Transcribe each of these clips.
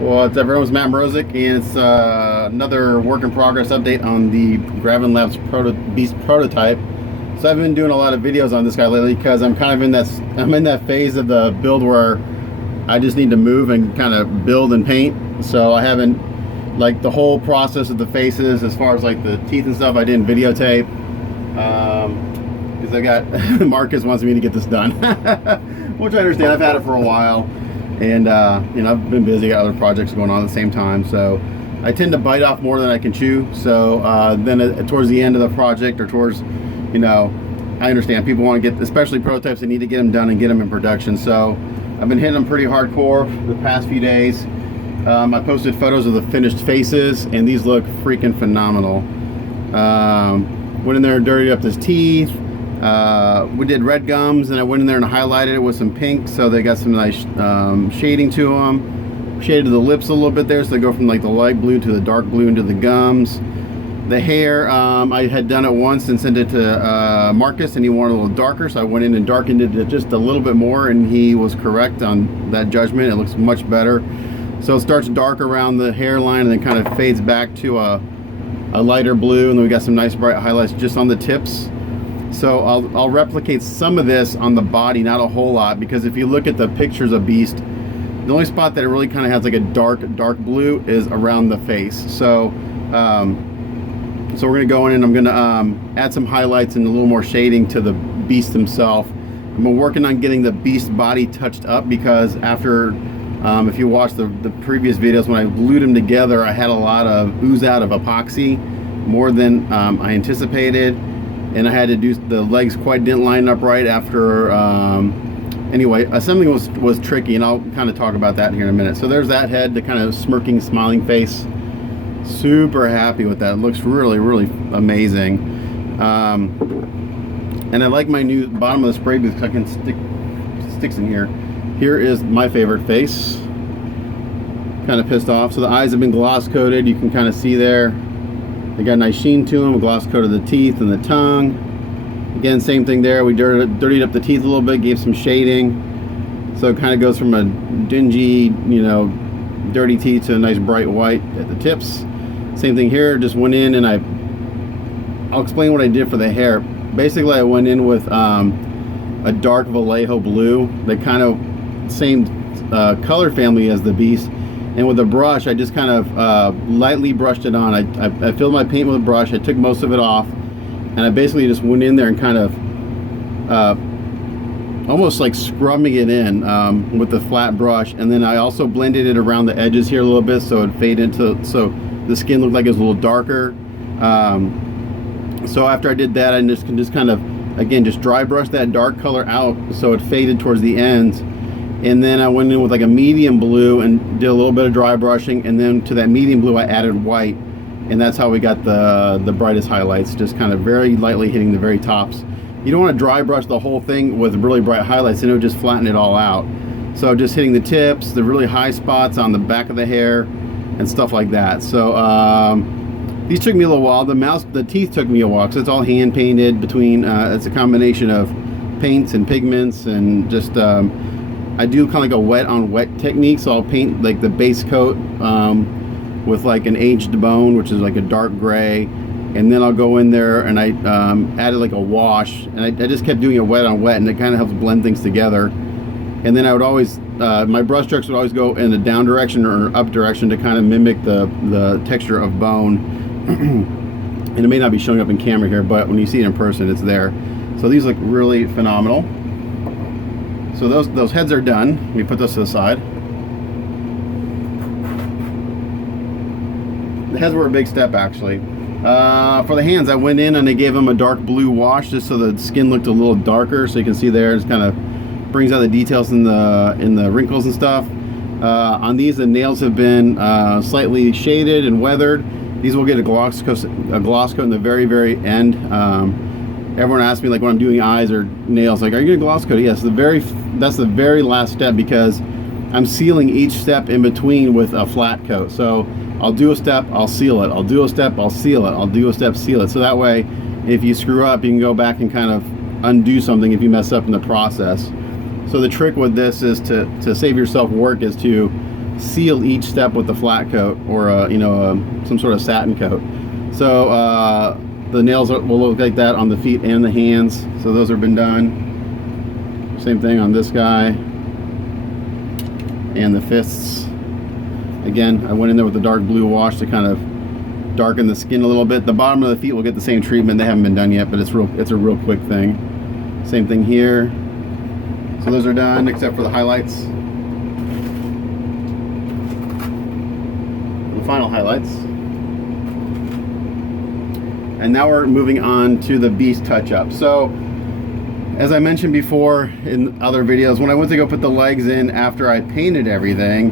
What's up, everyone? It's Matt Mrozik, and it's another work in progress update on the Graven Labs Beast prototype. So I've been doing a lot of videos on this guy lately because I'm kind of in that phase of the build where I just need to move and kind of build and paint. So I haven't, like, the whole process of the faces, as far as like the teeth and stuff, I didn't videotape because I got Marcus wants me to get this done, which I understand. I've had it for a while. And you know, I've been busy, got other projects going on at the same time, so I tend to bite off more than I can chew. So then towards the end of the project, or towards, you know, I understand people want to get, especially prototypes, they need to get them done and get them in production. So I've been hitting them pretty hardcore the past few days. I posted photos of the finished faces, and these look freaking phenomenal. Went in there and dirtied up his teeth. We did red gums, and I went in there and highlighted it with some pink, so they got some nice shading to them. Shaded the lips a little bit there, so they go from like the light blue to the dark blue into the gums. The hair, I had done it once and sent it to Marcus, and he wanted a little darker, so I went in and darkened it just a little bit more, and he was correct on that judgment. It looks much better. So it starts dark around the hairline and then kind of fades back to a lighter blue, and then we got some nice bright highlights just on the tips. So I'll replicate some of this on the body, not a whole lot, because if you look at the pictures of Beast, the only spot that it really kind of has like a dark blue is around the face. So so we're gonna go in and I'm gonna add some highlights and a little more shading to the Beast himself. I'm working on getting the Beast body touched up, because after if you watch the previous videos, when I glued them together, I had a lot of ooze out of epoxy, more than I anticipated. And I had to do, the legs didn't line up right after, anyway, assembling was tricky, and I'll kind of talk about that here in a minute. So there's that head, the kind of smirking, smiling face. Super happy with that. It looks really, really amazing. And I like my new bottom of the spray booth because I can sticks in here. Here is my favorite face. Kind of pissed off. So the eyes have been gloss coated. You can kind of see there. They got a nice sheen to them. Gloss coated the teeth and the tongue. Again, same thing there. We dirtied up the teeth a little bit, gave some shading. So it kind of goes from a dingy, you know, dirty teeth to a nice bright white at the tips. Same thing here. Just went in and I'll explain what I did for the hair. Basically, I went in with a dark Vallejo blue. They kind of same color family as the Beast. And with a brush, I just kind of lightly brushed it on. I filled my paint with a brush. I took most of it off, and I basically just went in there and kind of almost like scrubbing it in with the flat brush. And then I also blended it around the edges here a little bit, so it faded into, so the skin looked like it was a little darker. So after I did that, I just kind of, again, just dry brushed that dark color out so it faded towards the ends. And then I went in with like a medium blue and did a little bit of dry brushing, and then to that medium blue I added white, and that's how we got the brightest highlights, just kind of very lightly hitting the very tops. You don't want to dry brush the whole thing with really bright highlights, and it would just flatten it all out. So just hitting the tips, the really high spots on the back of the hair and stuff like that. So these took me a little while. The teeth took me a while because it's all hand painted between, it's a combination of paints and pigments, and just I do kind of like a wet on wet technique. So I'll paint like the base coat with like an aged bone, which is like a dark gray, and then I'll go in there and I added like a wash, and I just kept doing it wet on wet, and it kind of helps blend things together. And then I would always, my brush strokes would always go in the down direction or up direction to kind of mimic the texture of bone. And it may not be showing up in camera here, but when you see it in person, it's there. So these look really phenomenal. So those heads are done. Let me put those to the side. The heads were a big step, actually. For the hands, I went in and I gave them a dark blue wash just so the skin looked a little darker. So you can see there, it kind of brings out the details in the wrinkles and stuff. On these, the nails have been slightly shaded and weathered. These will get a gloss coat in the very, very end. Everyone asks me, like, when I'm doing eyes or nails, like, are you gonna gloss coat? Yes, that's the very last step, because I'm sealing each step in between with a flat coat. So I'll do a step, I'll seal it. I'll do a step, I'll seal it. I'll do a step, seal it. So that way, if you screw up, you can go back and kind of undo something if you mess up in the process. So the trick with this is to save yourself work, is to seal each step with the flat coat, or some sort of satin coat. So the nails will look like that on the feet and the hands. So those have been done. Same thing on this guy and the fists. Again, I went in there with the dark blue wash to kind of darken the skin a little bit. The bottom of the feet will get the same treatment. They haven't been done yet, but it's a real quick thing. Same thing here. So those are done, except for the highlights. The final highlights. And now we're moving on to the beast touch-up. So, as I mentioned before in other videos, when I went to go put the legs in after I painted everything,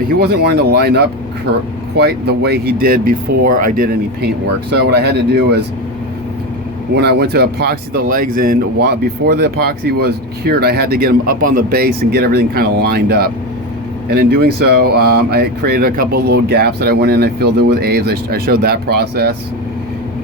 he wasn't wanting to line up quite the way he did before I did any paint work. So what I had to do was, when I went to epoxy the legs in, before the epoxy was cured, I had to get them up on the base and get everything kind of lined up. And in doing so, I created a couple of little gaps that I went in and I filled in with Aves. I showed that process.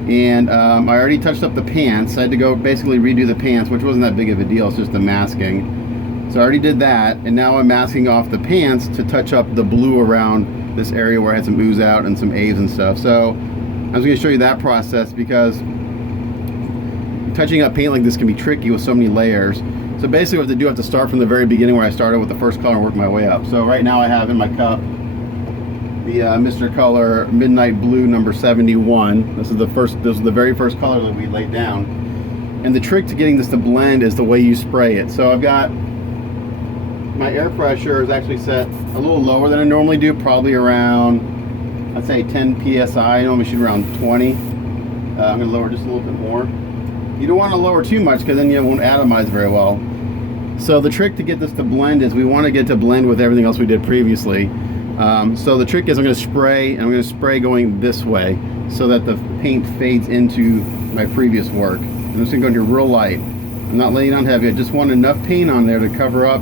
And I already touched up the pants. I had to go basically redo the pants, which wasn't that big of a deal. It's just the masking. So I already did that. And now I'm masking off the pants to touch up the blue around this area where I had some ooze out and some Aves and stuff. So I was going to show you that process, because touching up paint like this can be tricky with so many layers. So basically what I have to do, I have to start from the very beginning where I started with the first color and work my way up. So right now I have in my cup the Mr. Color Midnight Blue number 71. This is the very first color that we laid down. And the trick to getting this to blend is the way you spray it. So I've got my air pressure is actually set a little lower than I normally do, probably around, I'd say 10 psi. I normally shoot around 20. I'm going to lower just a little bit more. You don't want to lower too much, because then you won't atomize very well. So the trick to get this to blend is we want to get to blend with everything else we did previously. So the trick is I'm going to spray, and I'm going to spray going this way so that the paint fades into my previous work. I'm just going to go into real light. I'm not laying on heavy. I just want enough paint on there to cover up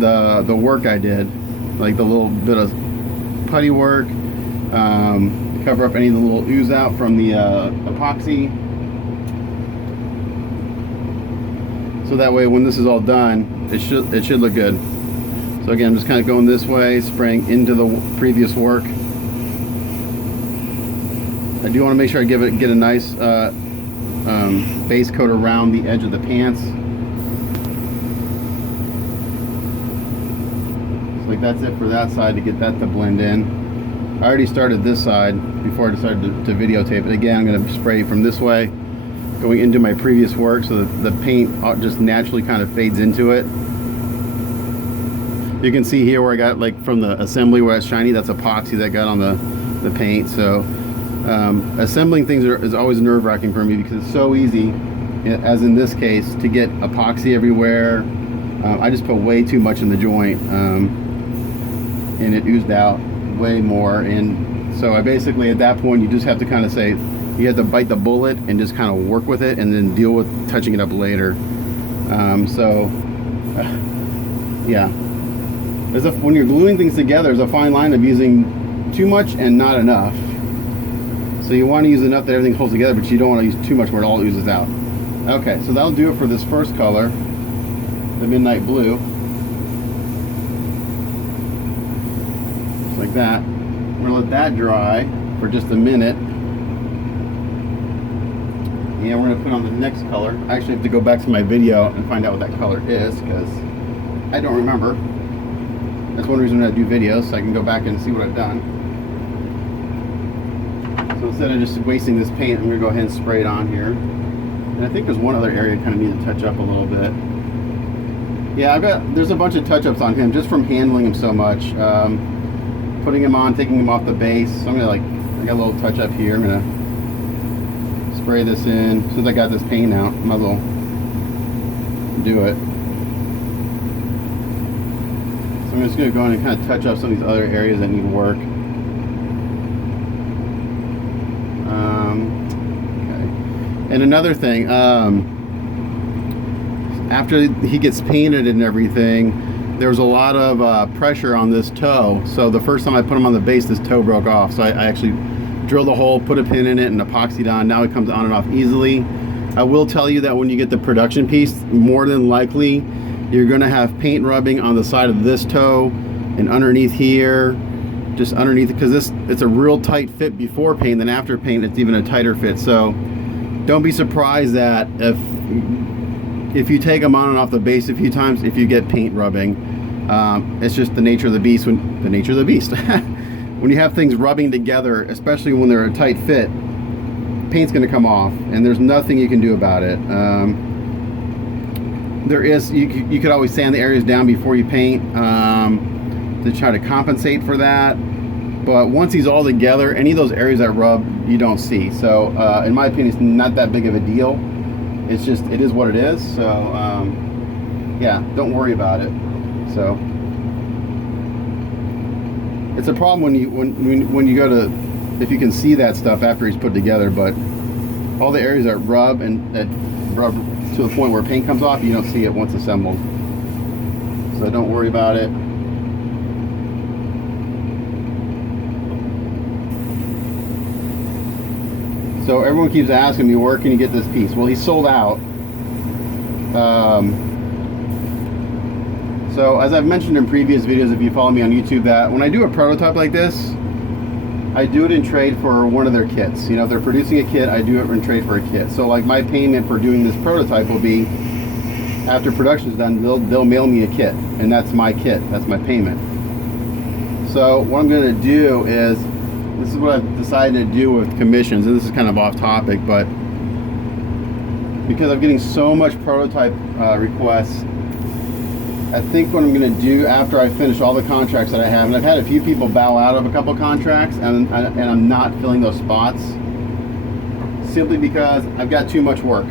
the work I did, like the little bit of putty work, cover up any of the little ooze out from the epoxy. So that way when this is all done, it should look good. So again, I'm just kind of going this way, spraying into the previous work. I do want to make sure I get a nice base coat around the edge of the pants. So like that's it for that side, to get that to blend in. I already started this side before I decided to videotape it. Again, I'm going to spray from this way, going into my previous work, so that the paint just naturally kind of fades into it. You can see here where I got, like, from the assembly where it's shiny, that's epoxy that got on the paint. So assembling things is always nerve-wracking for me, because it's so easy, as in this case, to get epoxy everywhere. I just put way too much in the joint, and it oozed out way more. And so I basically, at that point, you just have to kind of say, you have to bite the bullet and just kind of work with it, and then deal with touching it up later. Yeah. When you're gluing things together, there's a fine line of using too much and not enough. So you want to use enough that everything holds together, but you don't want to use too much where it all oozes out. Okay, so that'll do it for this first color, the Midnight Blue. Just like that. We're going to let that dry for just a minute. And we're going to put on the next color. I actually have to go back to my video and find out what that color is, because I don't remember. That's one reason I do videos, so I can go back and see what I've done. So instead of just wasting this paint, I'm going to go ahead and spray it on here. And I think there's one other area I kind of need to touch up a little bit. Yeah, there's a bunch of touch-ups on him just from handling him so much. Putting him on, taking him off the base. So I'm going to, I got a little touch-up here. I'm going to spray this in. As soon as I got this paint out, I might as well do it. So I'm just going to go in and kind of touch up some of these other areas that need work. Okay. And another thing, after he gets painted and everything, there was a lot of pressure on this toe. So the first time I put him on the base, this toe broke off. So I actually drilled a hole, put a pin in it, and epoxied on. Now it comes on and off easily. I will tell you that when you get the production piece, more than likely you're going to have paint rubbing on the side of this toe and underneath here, just underneath, because it's a real tight fit before paint, then after paint it's even a tighter fit. So don't be surprised that if you take them on and off the base a few times, if you get paint rubbing. It's just the nature of the beast. When you have things rubbing together, especially when they're a tight fit, paint's going to come off, and there's nothing you can do about it. You could always sand the areas down before you paint to try to compensate for that. But once these all together, any of those areas that rub, you don't see. So in my opinion, it's not that big of a deal. It is what it is. So yeah, don't worry about it. So it's a problem when you go to, if you can see that stuff after he's put together, but all the areas that rub and that rub to the point where paint comes off, you don't see it once assembled. So don't worry about it. So everyone keeps asking me, where can you get this piece? Well, he's sold out. So as I've mentioned in previous videos, if you follow me on YouTube, that when I do a prototype like this, I do it in trade for one of their kits. You know, if they're producing a kit, I do it in trade for a kit. So like my payment for doing this prototype will be, after production is done, they'll mail me a kit, and that's my kit, that's my payment. So what I'm going to do is, this is what I've decided to do with commissions, and this is kind of off topic, but because I'm getting so much prototype requests, I think what I'm going to do after I finish all the contracts that I have, and I've had a few people bow out of a couple contracts, and I'm not filling those spots simply because I've got too much work.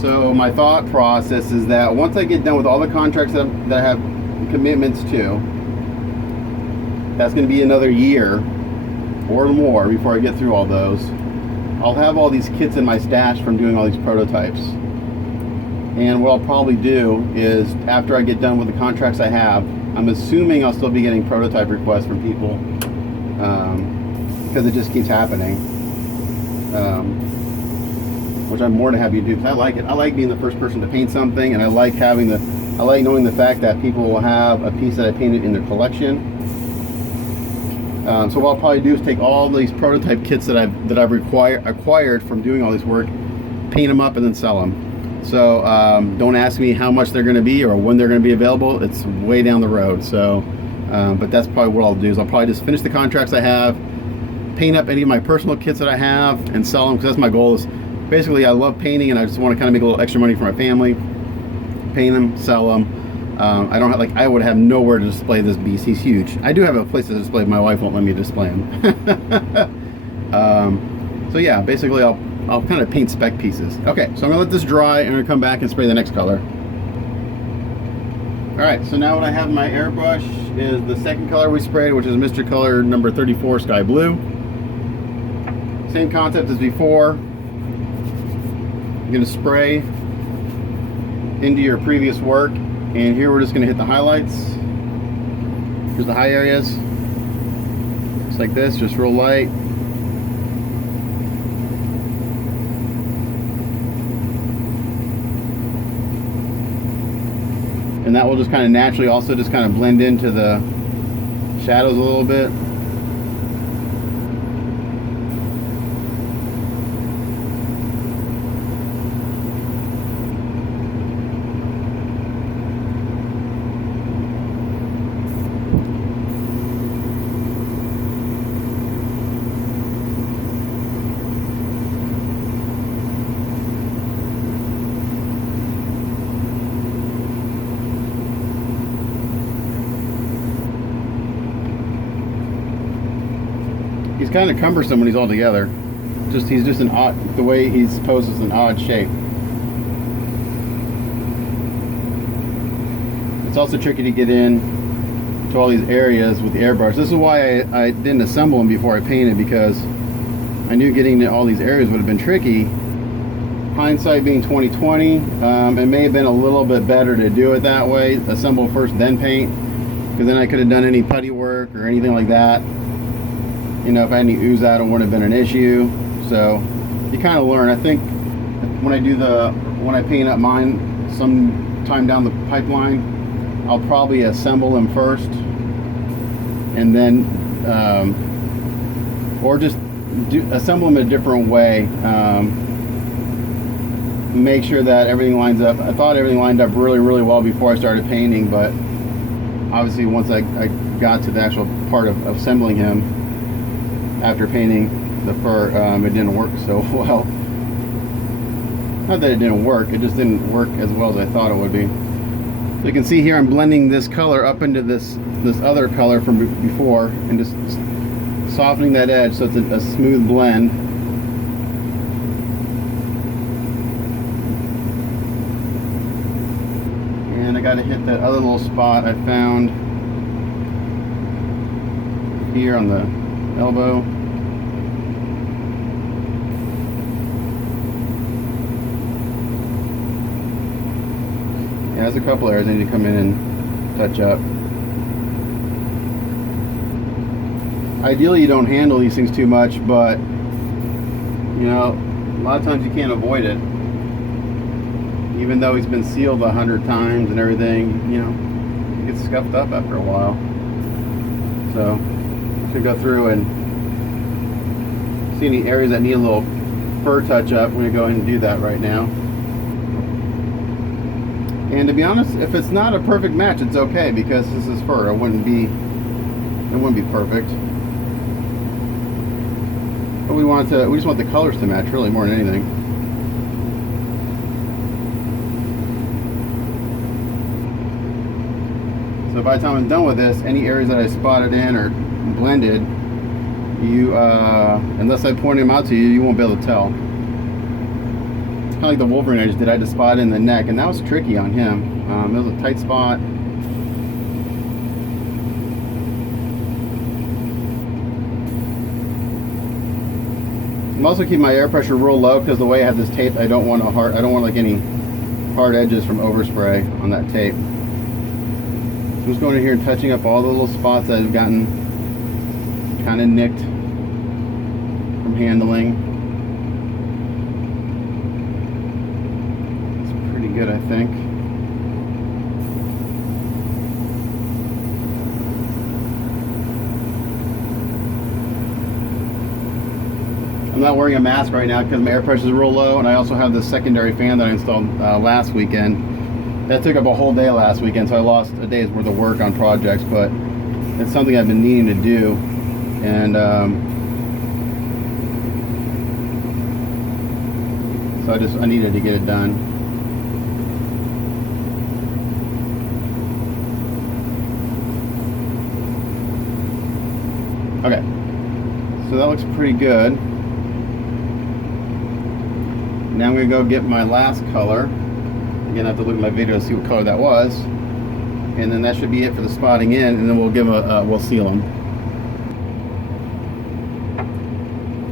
So my thought process is that once I get done with all the contracts that I have commitments to, that's going to be another year or more before I get through all those. I'll have all these kits in my stash from doing all these prototypes. And what I'll probably do is, after I get done with the contracts I have, I'm assuming I'll still be getting prototype requests from people, because it just keeps happening, which I'm more than happy to do, because I like it. I like being the first person to paint something, and I like knowing the fact that people will have a piece that I painted in their collection. So what I'll probably do is take all these prototype kits that I've acquired from doing all this work, paint them up, and then sell them. So don't ask me how much they're going to be or when they're going to be available. It's way down the road. So, but that's probably what I'll do, is I'll probably just finish the contracts I have, paint up any of my personal kits that I have, and sell them, because that's my goal. Is basically, I love painting, and I just want to kind of make a little extra money for my family. Paint them, sell them. I don't have, I would have nowhere to display this beast. He's huge. I do have a place to display. My wife won't let me display him. So yeah, basically I'll kind of paint spec pieces. Okay, so I'm gonna let this dry, and I'm gonna come back and spray the next color. All right, so now what I have in my airbrush is the second color we sprayed, which is Mr. Color number 34, Sky Blue. Same concept as before. You're gonna spray into your previous work, and here we're just gonna hit the highlights. Here's the high areas. Just like this, just real light. And that will just kind of naturally also just kind of blend into the shadows a little bit. He's kind of cumbersome when he's all together. He's just an odd, the way he's posed is an odd shape. It's also tricky to get in to all these areas with the airbrush. This is why I didn't assemble them before I painted, because I knew getting to all these areas would have been tricky. Hindsight being 2020, it may have been a little bit better to do it that way, assemble first then paint, because then I could have done any putty work or anything like that. You know, if I had any ooze out, it wouldn't have been an issue. So you kind of learn. I think when I paint up mine some time down the pipeline, I'll probably assemble them first, and then or just assemble them a different way. Make sure that everything lines up. I thought everything lined up really, really well before I started painting, but obviously once I got to the actual part of assembling him after painting the fur, it didn't work so well. Not that it didn't work, it just didn't work as well as I thought it would be. So you can see here I'm blending this color up into this other color from before, and just softening that edge so it's a smooth blend. And I got to hit that other little spot I found here on the elbow. Yeah, there's a couple areas I need to come in and touch up. Ideally you don't handle these things too much, but you know, a lot of times you can't avoid it. Even though he's been sealed 100 times and everything, you know, it gets scuffed up after a while. So I'm gonna go through and see any areas that need a little fur touch up. I'm gonna go ahead and do that right now. And to be honest, if it's not a perfect match, it's okay, because this is fur. It wouldn't be perfect. But we just want the colors to match, really, more than anything. So by the time I'm done with this, any areas that I spotted in or blended, you unless I point them out to you, you won't be able to tell. It's kind of like the Wolverine I just did. I had to spot in the neck, and that was tricky on him. It was a tight spot. I'm also keeping my air pressure real low, because the way I have this tape, I don't want like any hard edges from overspray on that tape. I'm just going in here and touching up all the little spots that I've gotten kind of nicked from handling. It's pretty good, I think. I'm not wearing a mask right now because my air pressure is real low, and I also have this secondary fan that I installed last weekend. That took up a whole day last weekend, so I lost a day's worth of work on projects, but it's something I've been needing to do, and so I needed to get it done. Okay, so that looks pretty good. Now I'm going to go get my last color. Again, I have to look at my video to see what color that was. And then that should be it for the spotting in, and then we'll give we'll seal them.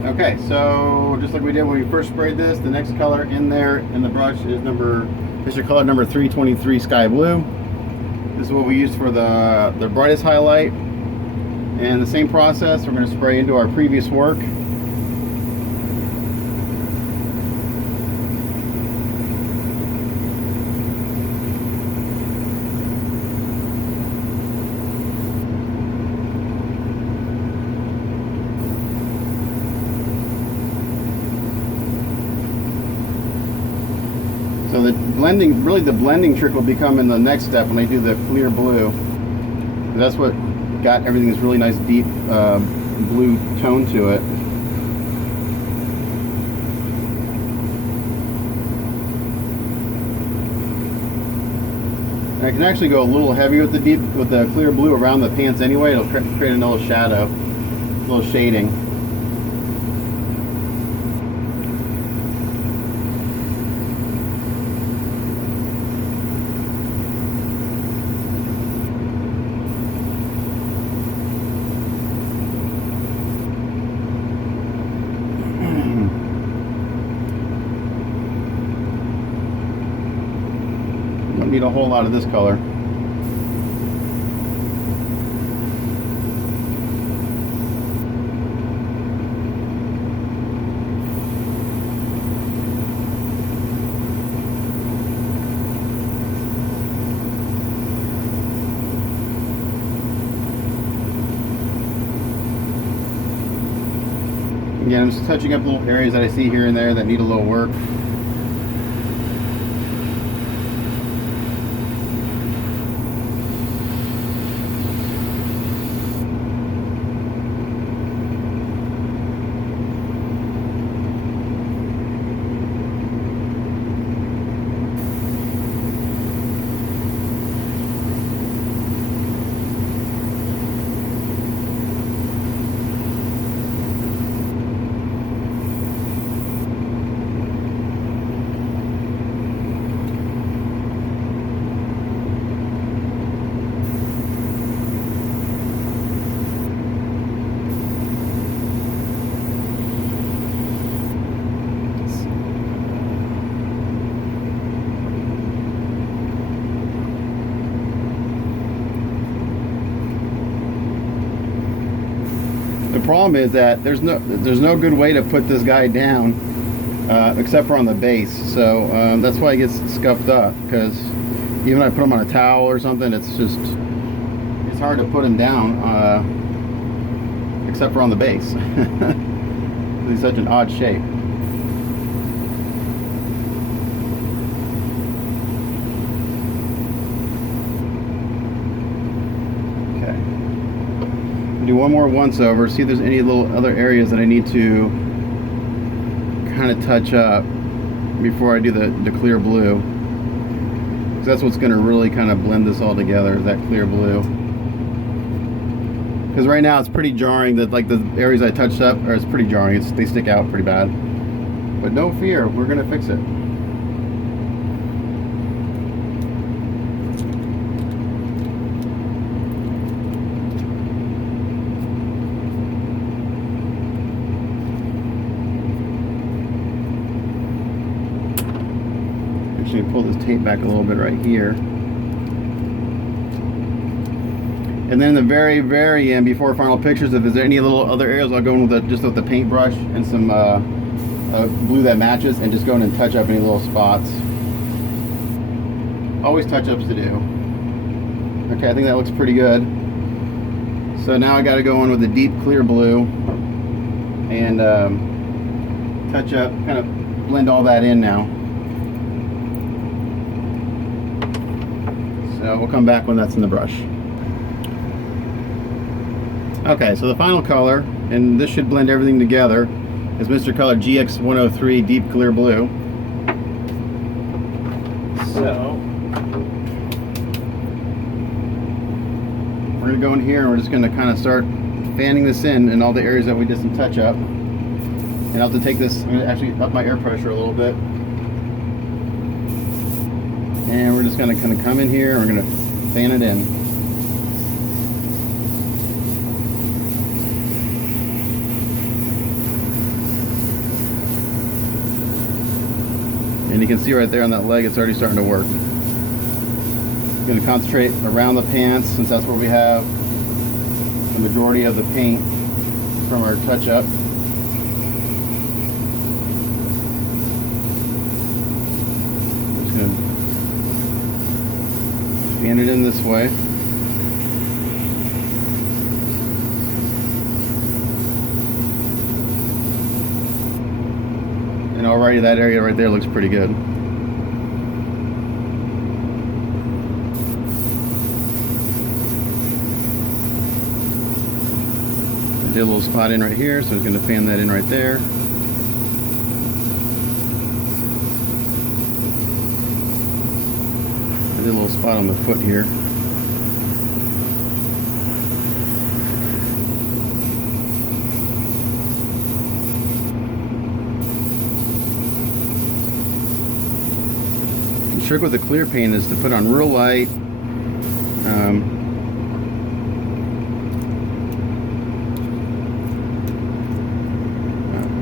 Okay, so just like we did when we first sprayed this, the next color in there in the brush is your color number 323 Sky Blue. This is what we used for the brightest highlight. And the same process, we're going to spray into our previous work. So the blending trick will become in the next step when I do the clear blue. That's what got everything this really nice deep blue tone to it. And I can actually go a little heavy with the clear blue around the pants anyway. It'll create a little shadow, a little shading. Don't need a whole lot of this color. Again, I'm just touching up little areas that I see here and there that need a little work. The problem is that there's no good way to put this guy down except for on the base. So that's why it gets scuffed up, because even if I put him on a towel or something, it's hard to put him down except for on the base. He's such an odd shape. Do one more once over, see if there's any little other areas that I need to kind of touch up before I do the clear blue, because that's what's going to really kind of blend this all together, is that clear blue. Because right now it's pretty jarring that, like, the areas I touched up, or it's pretty jarring, they stick out pretty bad. But no fear, we're going to fix it. Pull this tape back a little bit right here, and then in the very, very end, before final pictures, if there's any little other areas, I'll go in with just with the paintbrush and some glue that matches, and just go in and touch up any little spots. Always touch-ups to do. Okay, I think that looks pretty good. So now I got to go in with the deep clear blue and touch up, kind of blend all that in now. So we'll come back when that's in the brush. Okay, so the final color, and this should blend everything together, is Mr. Color GX103 Deep Clear Blue. So we're going to go in here and we're just going to kind of start fanning this in all the areas that we did some touch up. And I'll have to take this, I'm going to actually up my air pressure a little bit. And we're just going to kind of come in here and we're going to fan it in. And you can see right there on that leg, it's already starting to work. I'm going to concentrate around the pants, since that's where we have the majority of the paint from our touch-up. Just going to fan it in this way. And already that area right there looks pretty good. I did a little spot in right here, so I'm going to fan that in right there. I did a little spot on the foot here. The trick with the clear paint is to put on real light.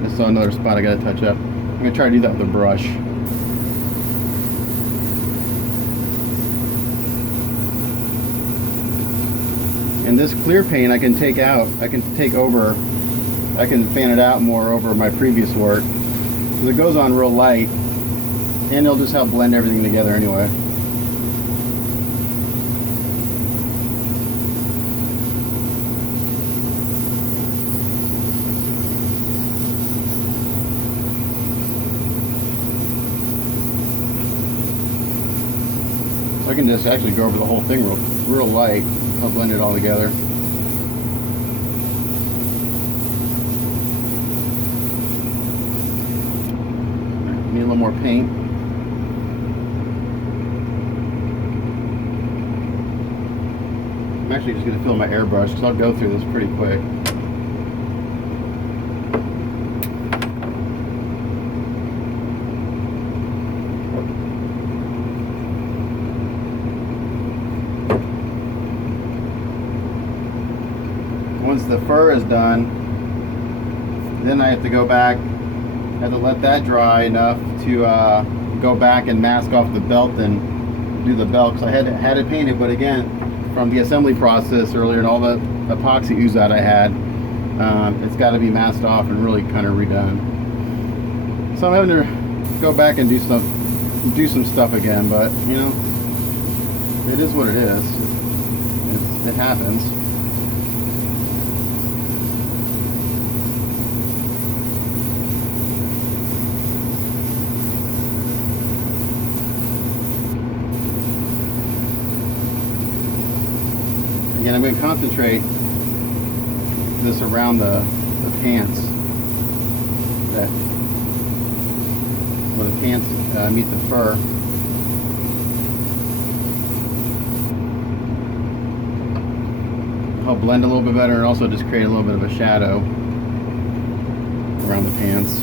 I saw another spot I got to touch up. I'm going to try to do that with a brush. And this clear paint I can take out, I can fan it out more over my previous work. So it goes on real light, and it'll just help blend everything together anyway. So I can just actually go over the whole thing real light. I'll blend it all together. Need a little more paint. I'm actually just going to fill my airbrush because I'll go through this pretty quick. Once the fur is done, then I have to go back. I have to let that dry enough to go back and mask off the belt and do the belt. Because I had it painted, but again, from the assembly process earlier and all the epoxy ooze that I had, it's got to be masked off and really kind of redone. So I'm having to go back and do some stuff again, but you know, it is what it is. It happens. Again, I'm going to concentrate this around the pants, where the pants meet the fur. I'll blend a little bit better and also just create a little bit of a shadow around the pants.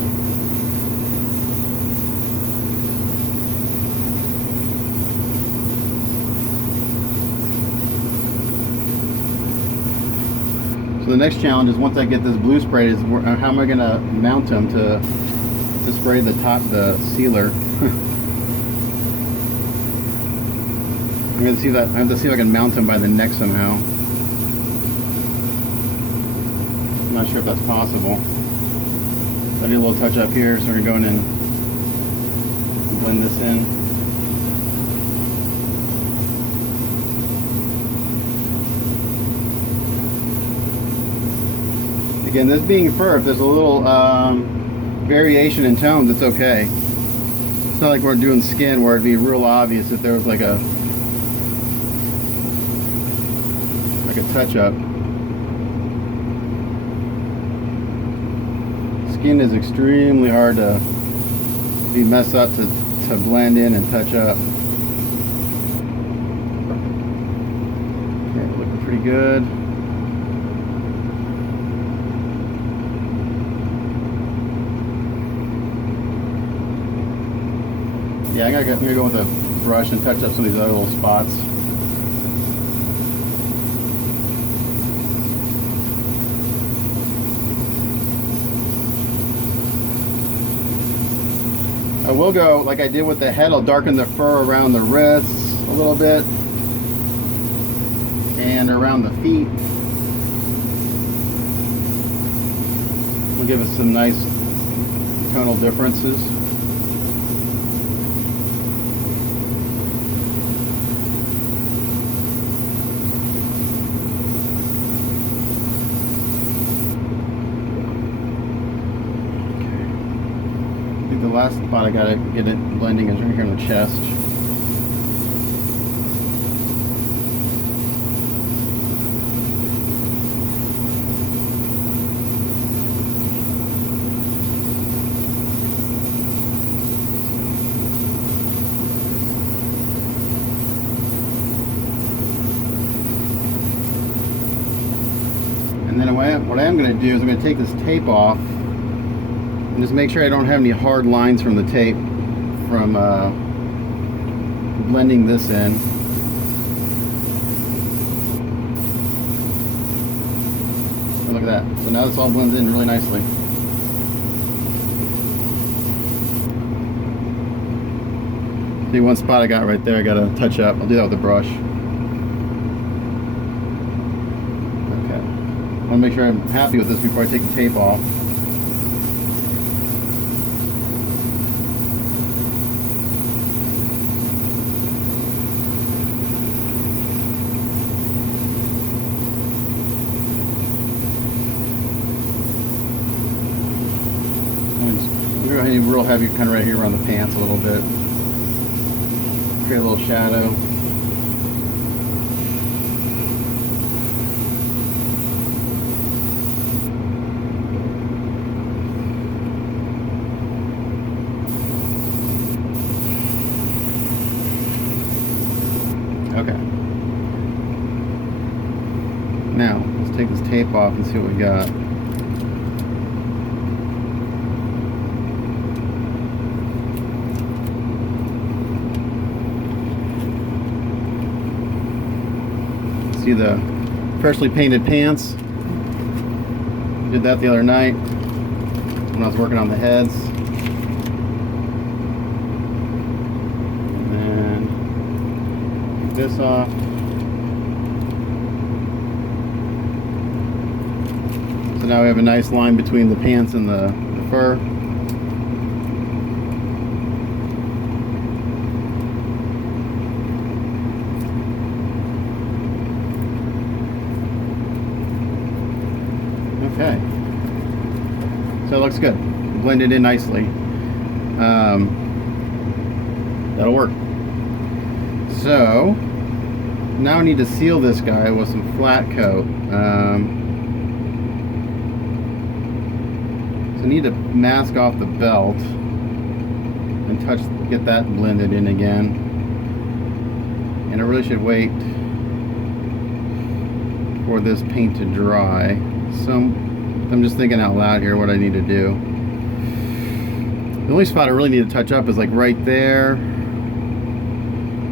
So the next challenge is, once I get this blue sprayed, is how am I going to mount them to spray the sealer. I'm going to see that. I have to see if I can mount them by the neck somehow. I'm not sure if that's possible. I do a little touch up here, so we're going in and blend this in. Again, this being fur, if there's a little variation in tones, it's okay. It's not like we're doing skin where it'd be real obvious if there was like a touch up. Skin is extremely hard to be messed up to blend in and touch up. Okay, looking pretty good. Yeah, I'm gonna go with a brush and touch up some of these other little spots. I will go, like I did with the head, I'll darken the fur around the wrists a little bit and around the feet. We'll give us some nice tonal differences. The last spot I gotta get it blending is right here on the chest. And then what I am going to do is I'm going to take this tape off and just make sure I don't have any hard lines from the tape from blending this in. And look at that. So now this all blends in really nicely. See, one spot I got right there I got to touch up. I'll do that with the brush. Okay. I want to make sure I'm happy with this before I take the tape off. Real heavy kind of right here around the pants a little bit. Create a little shadow. Okay. Now, let's take this tape off and see what we got. See the freshly painted pants. Did that the other night when I was working on the heads. And take this off. So now we have a nice line between the pants and the fur. Okay, so it looks good, blended in nicely. That'll work. So now I need to seal this guy with some flat coat. So I need to mask off the belt and get that blended in again. And I really should wait for this paint to dry. So I'm just thinking out loud here what I need to do. The only spot I really need to touch up is like right there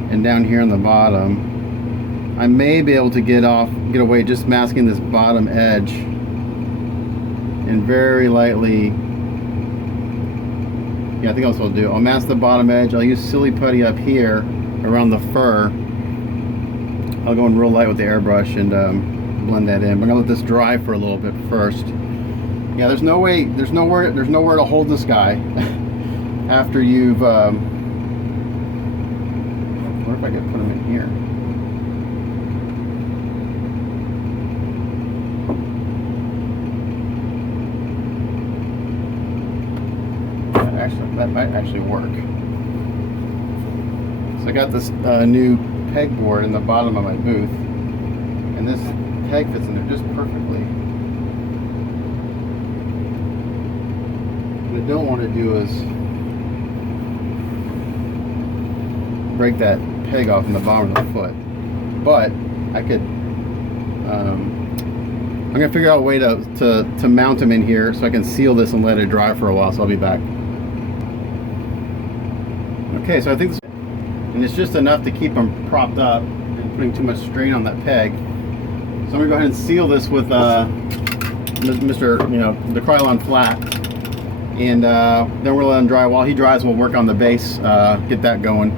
and down here on the bottom. I may be able to get away just masking this bottom edge and very lightly. Yeah, I think that's what I'll do. I'll mask the bottom edge. I'll use silly putty up here around the fur. I'll go in real light with the airbrush and blend that in. But I'm gonna let this dry for a little bit first. Yeah, there's nowhere to hold this guy after you've. What if I could put him in here? That might actually work. So I got this new pegboard in the bottom of my booth, and this peg fits in there just perfectly. What I don't want to do is break that peg off in the bottom of the foot, but I could. I'm gonna figure out a way to mount them in here so I can seal this and let it dry for a while. So I'll be back. Okay, so I think and it's just enough to keep them propped up and putting too much strain on that peg. So I'm gonna go ahead and seal this with the Krylon flat, and then we'll let him dry. While he dries, we'll work on the base, get that going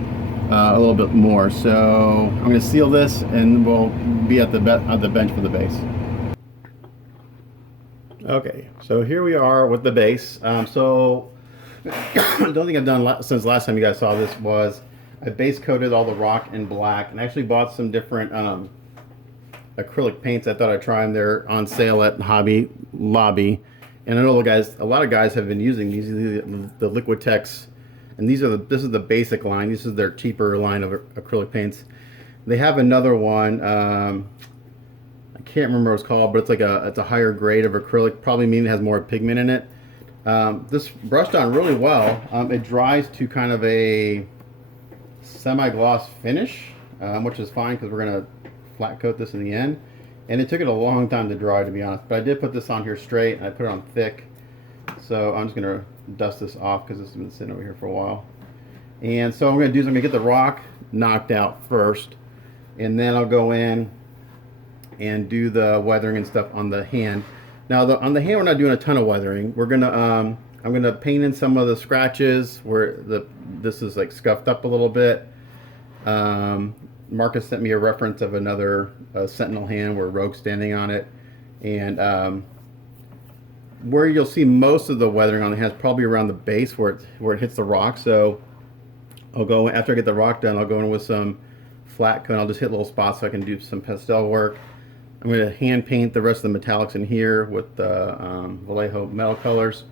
a little bit more. So I'm gonna seal this, and we'll be at the bench for the base. Okay, so here we are with the base. So I don't think I've done since last time you guys saw this was I base coated all the rock in black, and I actually bought some different acrylic paints. I thought I'd try them. They're on sale at Hobby Lobby, and I know a lot of guys have been using these, the Liquitex, and this is the basic line. This is their cheaper line of acrylic paints. They have another one. I can't remember what it's called, but it's a higher grade of acrylic. Probably means it has more pigment in it. This brushed on really well. It dries to kind of a semi-gloss finish, which is fine because we're going to flat coat this in the end. And it took it a long time to dry, to be honest. But I did put this on here straight, and I put it on thick. So I'm just going to dust this off because this has been sitting over here for a while. And so what I'm going to do is I'm going to get the rock knocked out first, and then I'll go in and do the weathering and stuff on the hand. Now on the hand, we're not doing a ton of weathering. We're gonna I'm gonna paint in some of the scratches where this is like scuffed up a little bit. Marcus sent me a reference of another Sentinel hand where Rogue's standing on it, and where you'll see most of the weathering on the hand is probably around the base where it hits the rock. So I'll go after I get the rock done. I'll go in with some flat coat. I'll just hit little spots so I can do some pastel work. I'm going to hand paint the rest of the metallics in here with the Vallejo metal colors.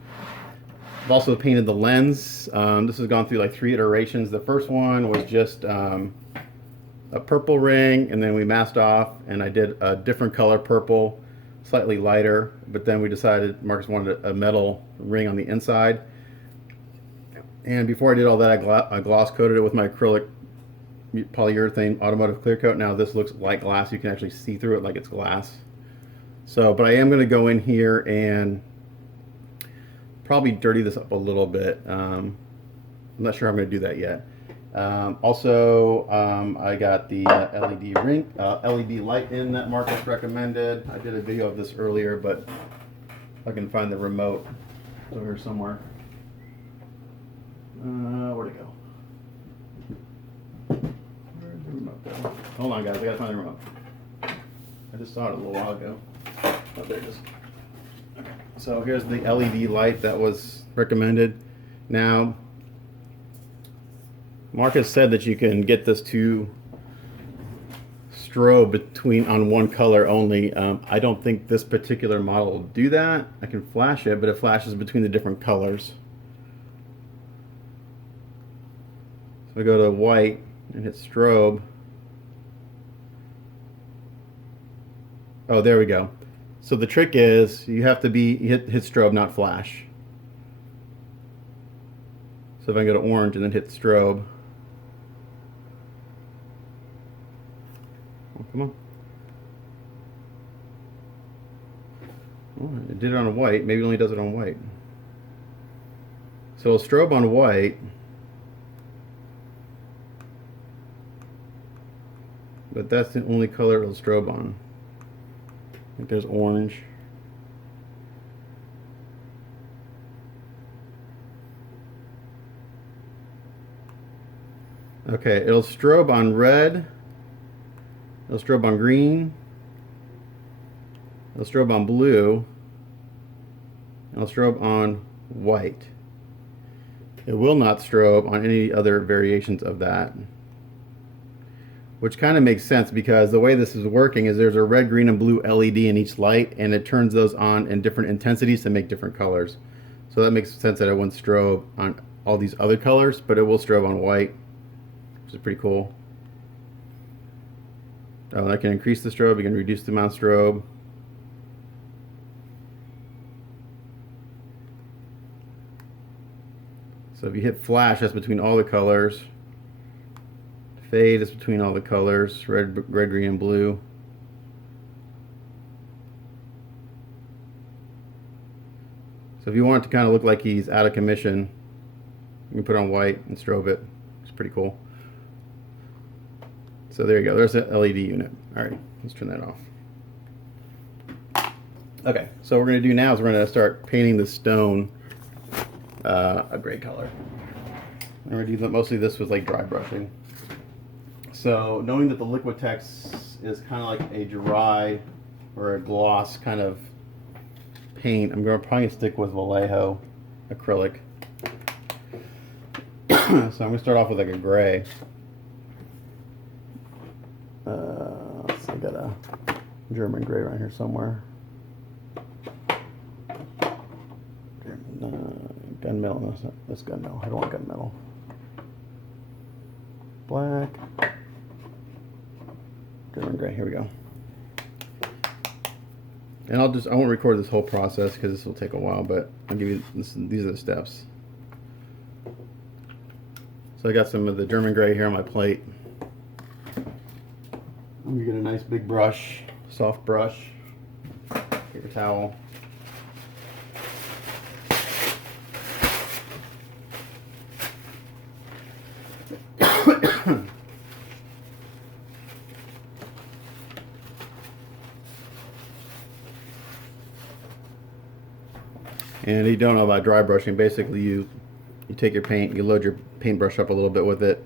I've also painted the lens. This has gone through like 3 iterations. The first one was just a purple ring, and then we masked off, and I did a different color purple, slightly lighter, but then we decided Marcus wanted a metal ring on the inside. And before I did all that, I gloss coated it with my acrylic polyurethane automotive clear coat. Now this looks like glass. You can actually see through it like it's glass. So, but I am going to go in here and probably dirty this up a little bit. I'm not sure how I'm going to do that yet. Also, I got the LED light in that Marcus recommended. I did a video of this earlier, but I can find the remote over here somewhere. Where'd it go? Where'd the remote go? Hold on, guys. I gotta find the remote. I just saw it a little while ago. Oh, there it is. Okay. So here's the LED light that was recommended. Now, Marcus said that you can get this to strobe on one color only. I don't think this particular model will do that. I can flash it, but it flashes between the different colors. So I go to white and hit strobe. Oh, there we go. So the trick is you have to hit strobe, not flash. So if I go to orange and then hit strobe. Oh, come on. Oh, it did it on white. Maybe it only does it on white. So it'll strobe on white. But that's the only color it'll strobe on. I think there's orange. Okay, it'll strobe on red. It'll strobe on green. It'll strobe on blue. And it'll strobe on white. It will not strobe on any other variations of that. Which kind of makes sense because the way this is working is there's a red, green, and blue LED in each light, and it turns those on in different intensities to make different colors. So that makes sense that it won't strobe on all these other colors, but it will strobe on white, which is pretty cool. Oh, I can increase the strobe, you can reduce the amount of strobe. So if you hit flash, that's between all the colors. Fade is between all the colors, red, green, and blue. So if you want it to kind of look like he's out of commission, you can put on white and strobe it. It's pretty cool. So there you go. There's the LED unit. All right, let's turn that off. Okay, so what we're going to do now is we're going to start painting the stone a gray color. And we're going to do mostly this with like dry brushing. So knowing that the Liquitex is kind of like a dry or a gloss kind of paint, I'm going to probably stick with Vallejo acrylic. So I'm going to start off with like a gray. So I got a German gray right here somewhere. Gunmetal. No, that's gunmetal. I don't want gunmetal. Black. German gray. Here we go. And I won't record this whole process because this will take a while, but I'll give you these are the steps. So I got some of the German gray here on my plate. You get a nice big brush, soft brush, paper towel. And if you don't know about dry brushing, basically you take your paint, you load your paintbrush up a little bit with it,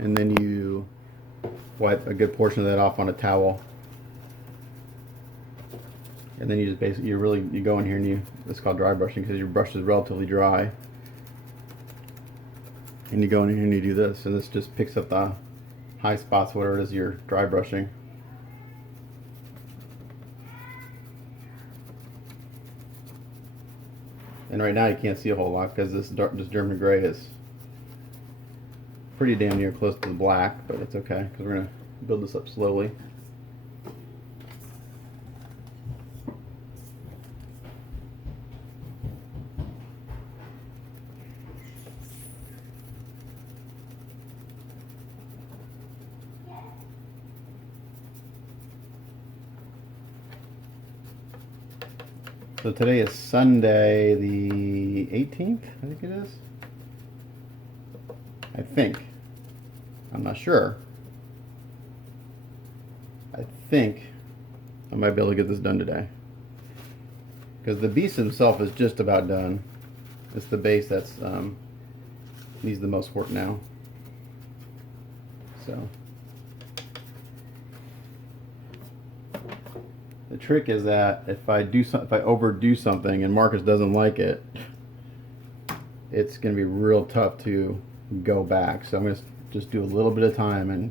and then you wipe a good portion of that off on a towel. And then you just basically, you go in here and it's called dry brushing because your brush is relatively dry. And you go in here and you do this, and this just picks up the high spots, whatever it is you're dry brushing. And right now you can't see a whole lot because this German gray is pretty damn near close to the black, but it's okay because we're going to build this up slowly. So today is Sunday the 18th, I think it is. I think. I'm not sure. I think I might be able to get this done today. Because the beast himself is just about done. It's the base that's needs the most work now. So the trick is that if I overdo something and Marcus doesn't like it, it's going to be real tough to go back. So I'm going to just do a little bit of time and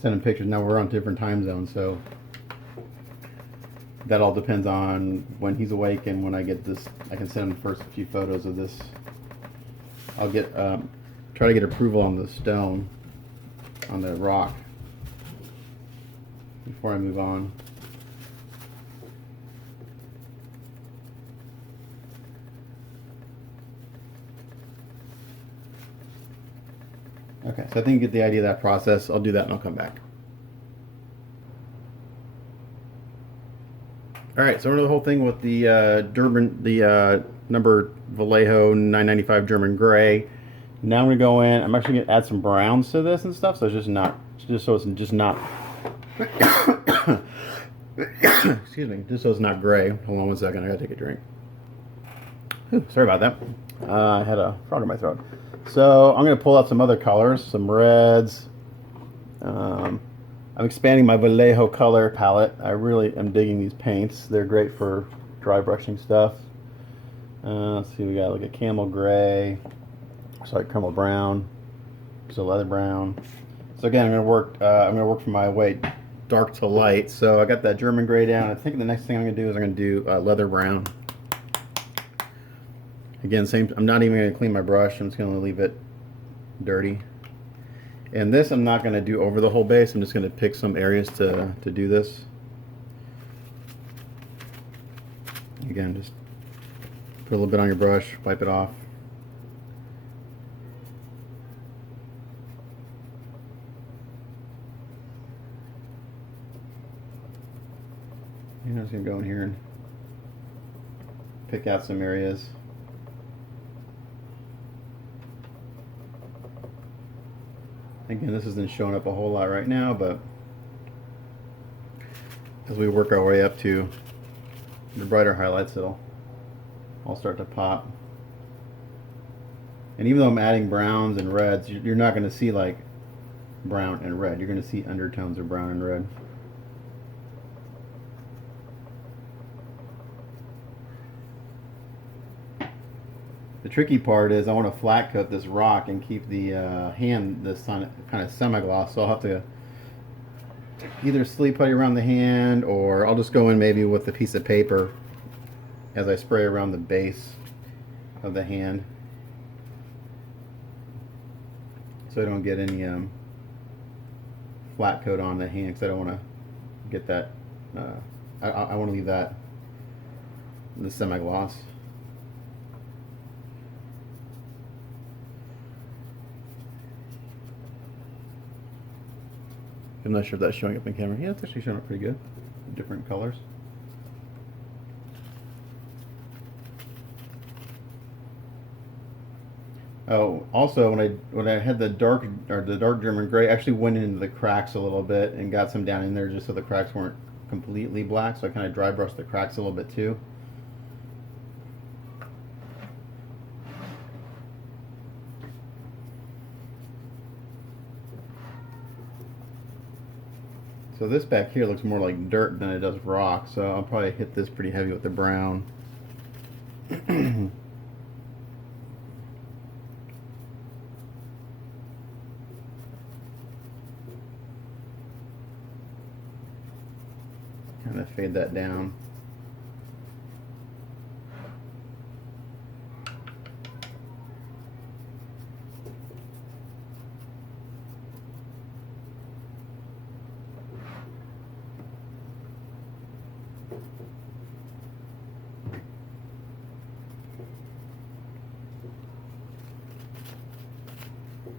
send him pictures. Now we're on different time zones, so that all depends on when he's awake and when I get this. I can send him the first few photos of this. I'll get try to get approval on the stone, on the rock, before I move on. Okay, so I think you get the idea of that process. I'll do that and I'll come back. All right, so we're doing the whole thing with the number Vallejo 995 German gray. Now I'm gonna go in. I'm actually gonna add some browns to this and stuff, so it's just so it's just not. Excuse me, just so it's not gray. Hold on one second. I gotta take a drink. Whew, sorry about that. I had a frog in my throat. So I'm going to pull out some other colors, some reds. I'm expanding my Vallejo color palette. I really am digging these paints. They're great for dry brushing stuff. Let's see, we got like a camel gray, sorry, camel brown, so leather brown. So again, I'm going to work from my way dark to light. So I got that German gray down. I think the next thing I'm going to do is I'm going to do leather brown. Again, same. I'm not even going to clean my brush. I'm just going to leave it dirty. And this I'm not going to do over the whole base. I'm just going to pick some areas to do this. Again, just put a little bit on your brush, wipe it off. And I'm just going to go in here and pick out some areas. Again, this isn't showing up a whole lot right now, but as we work our way up to the brighter highlights, it'll all start to pop. And even though I'm adding browns and reds, you're not going to see like brown and red. You're going to see undertones of brown and red. The tricky part is I want to flat coat this rock and keep the hand this kind of semi-gloss, so I'll have to either sleeve putty around the hand, or I'll just go in maybe with a piece of paper as I spray around the base of the hand, so I don't get any flat coat on the hand, because I don't want to get that. I want to leave that the semi-gloss. I'm not sure if that's showing up in camera. Yeah, it's actually showing up pretty good. Different colors. Oh, also when I had the dark German gray, I actually went into the cracks a little bit and got some down in there just so the cracks weren't completely black. So I kind of dry brushed the cracks a little bit too. So this back here looks more like dirt than it does rock, so I'll probably hit this pretty heavy with the brown. Kind of fade that down.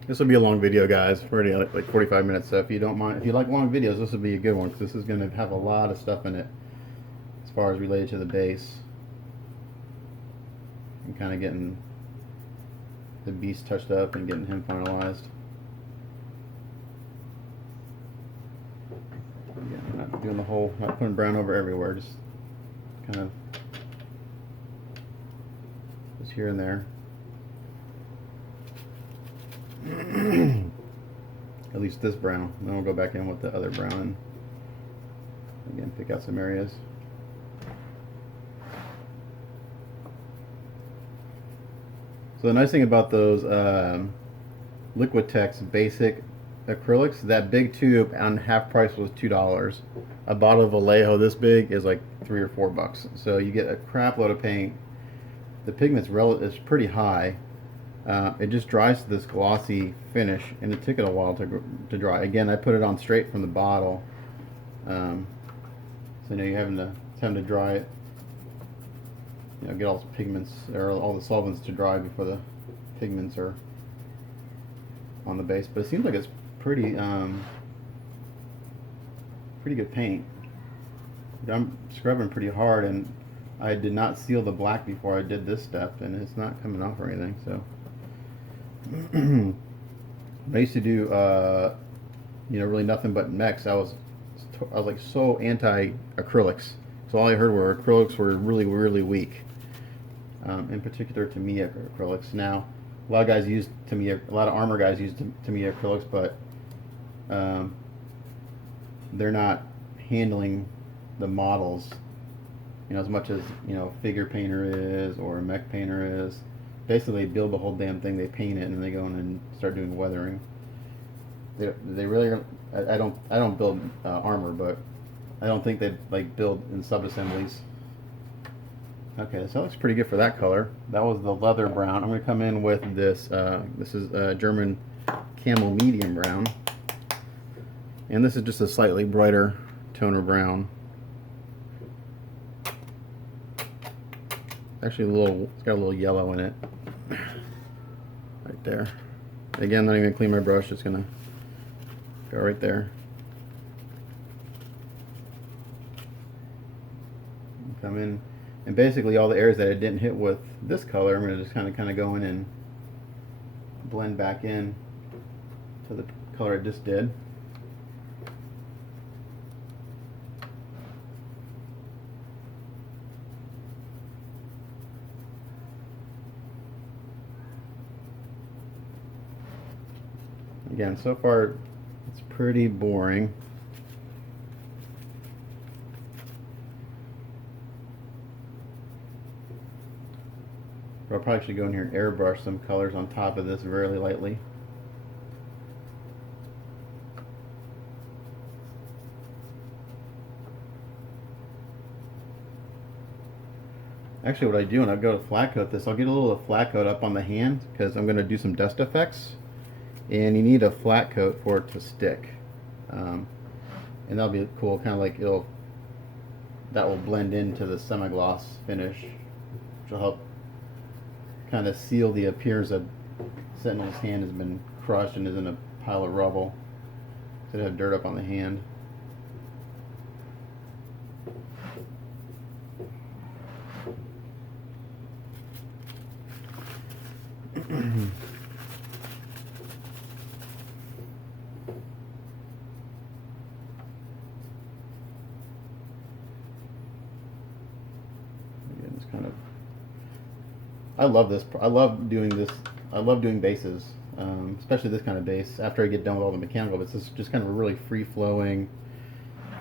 This will be a long video, guys. We're already at like 45 minutes, so if you don't mind, if you like long videos, this will be a good one, because this is going to have a lot of stuff in it. as far as related to the base. And kind of getting the beast touched up and getting him finalized. Again, I'm not doing the whole, not putting brown over everywhere, just kind of just here and there. At least this brown. Then we'll go back in with the other brown and again pick out some areas. So the nice thing about those Liquitex basic acrylics, that big tube on half price was $2. A bottle of Vallejo this big is like $3 or $4. So you get a crap load of paint. The pigment's is pretty high. It just dries to this glossy finish, and it took it a while to dry. Again, I put it on straight from the bottle, so now you're having to dry it. You know, get all the pigments or all the solvents to dry before the pigments are on the base. But it seems like it's pretty good paint. I'm scrubbing pretty hard, and I did not seal the black before I did this step, and it's not coming off or anything. So I used to do you know, really nothing but mechs. I was like so anti acrylics. So all I heard were acrylics were really weak. In particular Tamiya acrylics. Now a lot of guys use Tamiya, a lot of armor guys use Tamiya acrylics, but they're not handling the models, you know, as much as, you know, figure painter is or a mech painter is. Basically, they build the whole damn thing, they paint it, and then they go in and start doing weathering. They really are, I don't build armor, but I don't think they like build in sub-assemblies. Okay, so that looks pretty good for that color. That was the leather brown. I'm going to come in with this. This is German camel medium brown, and this is just a slightly brighter toner brown. Actually, it's got a little yellow in it, right there. Again, not even gonna clean my brush. Just gonna go right there. Come in, and basically all the areas that I didn't hit with this color, I'm gonna just kind of go in and blend back in to the color I just did. Again, so far it's pretty boring. But I'll probably should go in here and airbrush some colors on top of this very lightly. Actually, what I do when I go to flat coat this, I'll get a little flat coat up on the hand because I'm going to do some dust effects. And you need a flat coat for it to stick, and that'll be cool. Kind of like that will blend into the semi-gloss finish, which will help kind of seal the appearance that Sentinel's hand has been crushed and is in a pile of rubble, so to have dirt up on the hand. I love this. I love doing this. I love doing bases, especially this kind of base. After I get done with all the mechanical, it's just kind of a really free-flowing,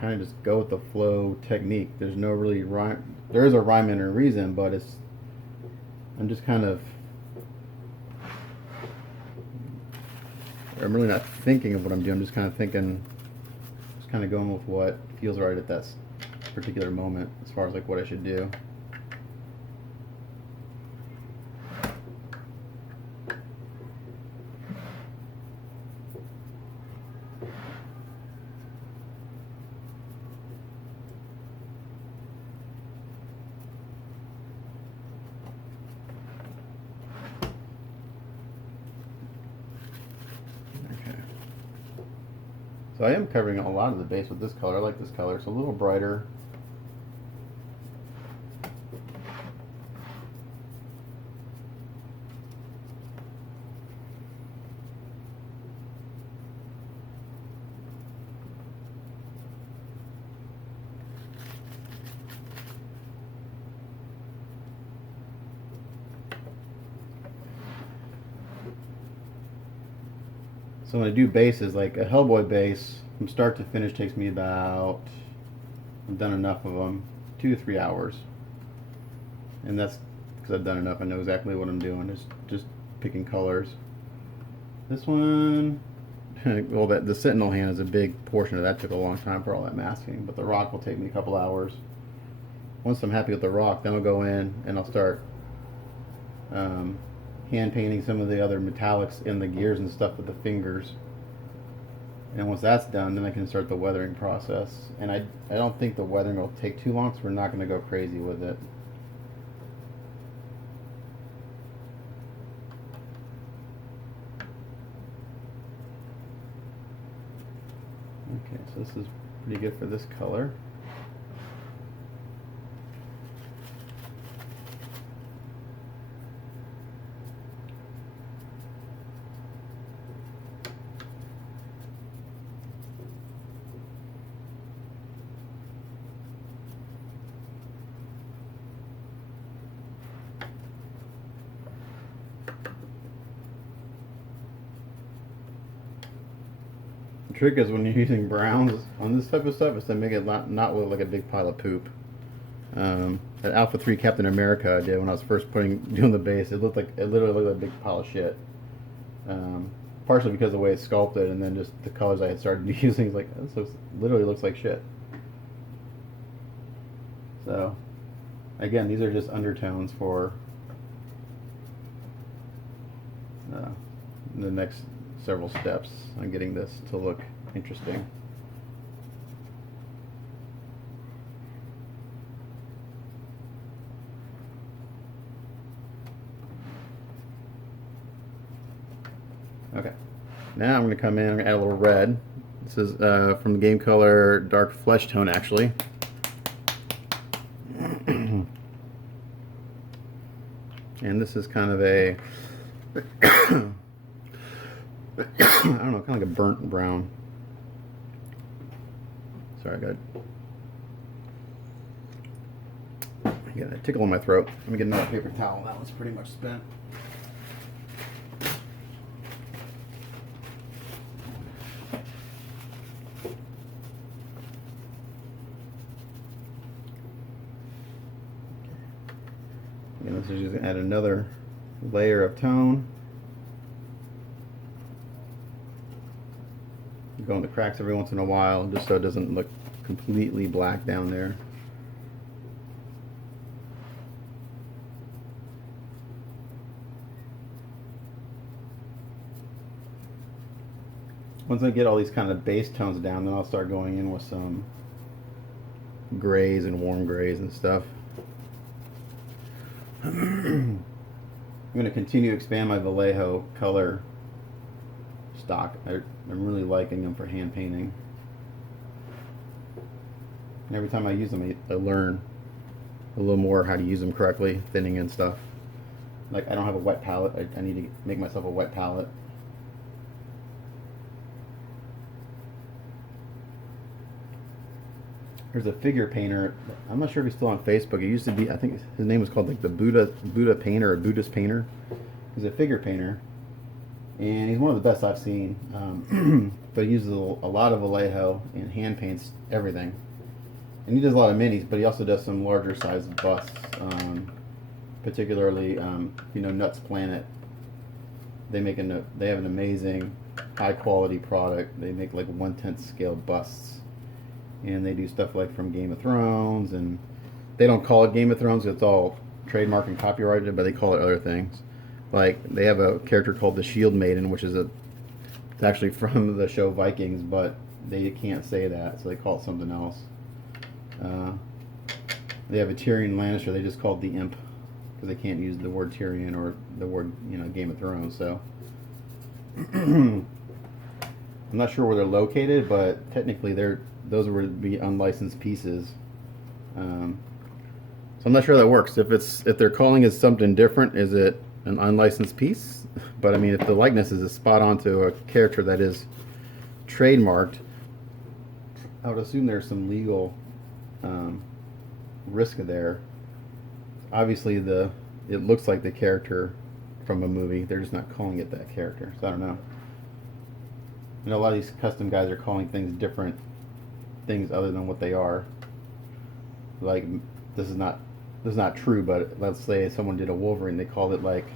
kind of just go with the flow technique. There's no really rhyme. There is a rhyme and a reason, but I'm just kind of. I'm really not thinking of what I'm doing. I'm just kind of thinking, just kind of going with what feels right at that particular moment, as far as like what I should do. So I am covering a lot of the base with this color. I like this color. It's a little brighter. So when I do bases, like a Hellboy base, from start to finish takes me about, I've done enough of them, 2 to 3 hours. And that's because I've done enough. I know exactly what I'm doing. It's just picking colors. This one, well, the Sentinel hand is a big portion of that. Took a long time for all that masking, but the rock will take me a couple hours. Once I'm happy with the rock, then I'll go in and I'll start hand painting some of the other metallics in the gears and stuff with the fingers. And once that's done, then I can start the weathering process. And I don't think the weathering will take too long, so we're not going to go crazy with it. Okay, so this is pretty good for this color. The trick is when you're using browns on this type of stuff is to make it not look like a big pile of poop. At Alpha 3 Captain America I did when I was first doing the base, it literally looked like a big pile of shit. Partially because of the way it's sculpted, and then just the colors I had started using, like, this literally looks like shit. So again, these are just undertones for the next several steps on getting this to look interesting. Okay, now I'm going to come in and add a little red. This is from the Game Color Dark Flesh Tone, actually. And this is kind of a I don't know, kind of like a burnt brown. Sorry, I got a tickle in my throat. Let me get another paper towel. That one's pretty much spent. Again, this is just going to add another layer of tone. Go into cracks every once in a while, just so it doesn't look completely black down there. Once I get all these kind of base tones down, then I'll start going in with some grays and warm grays and stuff. I'm going to continue to expand my Vallejo color stock. I'm really liking them for hand painting. And every time I use them, I learn a little more how to use them correctly, thinning and stuff. Like, I don't have a wet palette. I need to make myself a wet palette. There's a figure painter. I'm not sure if he's still on Facebook. He used to be, I think his name was called like the Buddha painter or Buddhist painter. He's a figure painter, and he's one of the best I've seen. But he uses a lot of Vallejo and hand paints everything. And he does a lot of minis, but he also does some larger sized busts. Particularly, you know, Nuts Planet. They have an amazing high quality product. They make like 1/10 scale busts. And they do stuff like from Game of Thrones, and they don't call it Game of Thrones, it's all trademark and copyrighted, but they call it other things. Like, they have a character called the Shield Maiden, which is it's actually from the show Vikings, but they can't say that, so they call it something else. They have a Tyrion Lannister, they just call it the Imp, because they can't use the word Tyrion or the word, you know, Game of Thrones, so. I'm not sure where they're located, but technically those would be unlicensed pieces. So I'm not sure how that works. If they're calling it something different, is it an unlicensed piece? But I mean, if the likeness is spot on to a character that is trademarked, I would assume there's some legal risk there. Obviously, it looks like the character from a movie. They're just not calling it that character. So I don't know. You know, a lot of these custom guys are calling things different things other than what they are. Like, this is not true, but let's say someone did a Wolverine, they called it like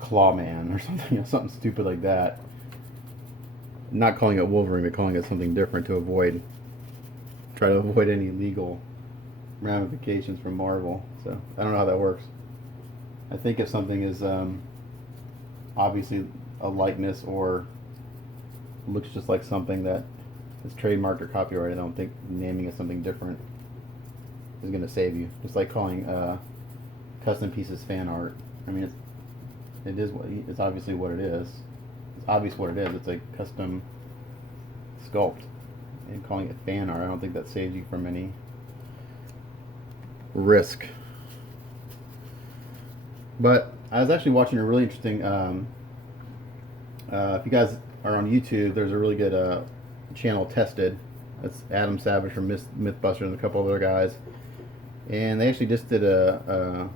Clawman or something, you know, something stupid like that. Not calling it Wolverine, but calling it something different to try to avoid any legal ramifications from Marvel. So I don't know how that works. I think if something is obviously a likeness or looks just like something that is trademarked or copyrighted, I don't think naming it something different is going to save you. Just like calling custom pieces fan art. I mean, it's obviously what it is. It's obvious what it is. It's a custom sculpt. And calling it fan art, I don't think that saves you from any risk. But I was actually watching a really interesting. If you guys are on YouTube, there's a really good channel, Tested. That's Adam Savage from Mythbusters and a couple other guys, and they actually just did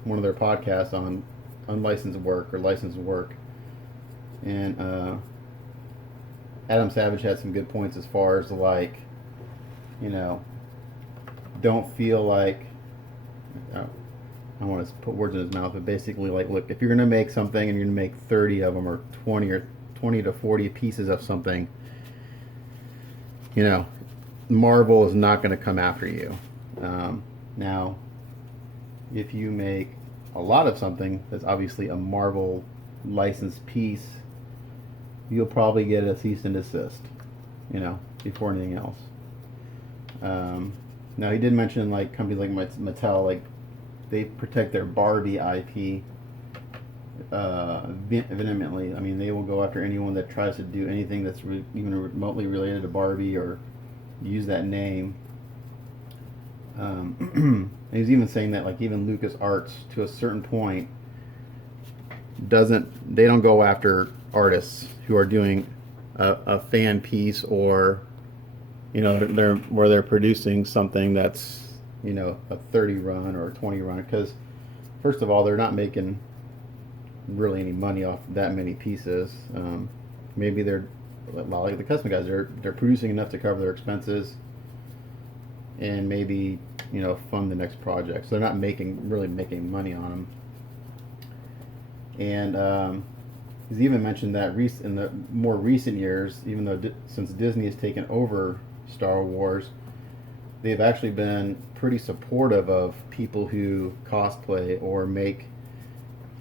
one of their podcasts on unlicensed work or licensed work, and Adam Savage had some good points as far as like, you know, don't feel like, I don't want to put words in his mouth, but basically like, look, if you're going to make something and you're going to make 30 of them or 20 to 40 pieces of something, you know, Marvel is not going to come after you. Now, if you make a lot of something that's obviously a Marvel licensed piece, you'll probably get a cease and desist, you know, before anything else. Now, he did mention like companies like Mattel, like they protect their Barbie IP vehemently. I mean, they will go after anyone that tries to do anything that's even remotely related to Barbie or use that name. He's even saying that like even LucasArts to a certain point they don't go after artists who are doing a fan piece, or you know, they're producing something that's, you know, a 30 run or a 20 run, because first of all, they're not making really any money off that many pieces. Maybe they're, well, like the custom guys, they're producing enough to cover their expenses and maybe, you know, fund the next project. So they're not really making money on them. And he's even mentioned that in the more recent years, even though since Disney has taken over Star Wars, they've actually been pretty supportive of people who cosplay or make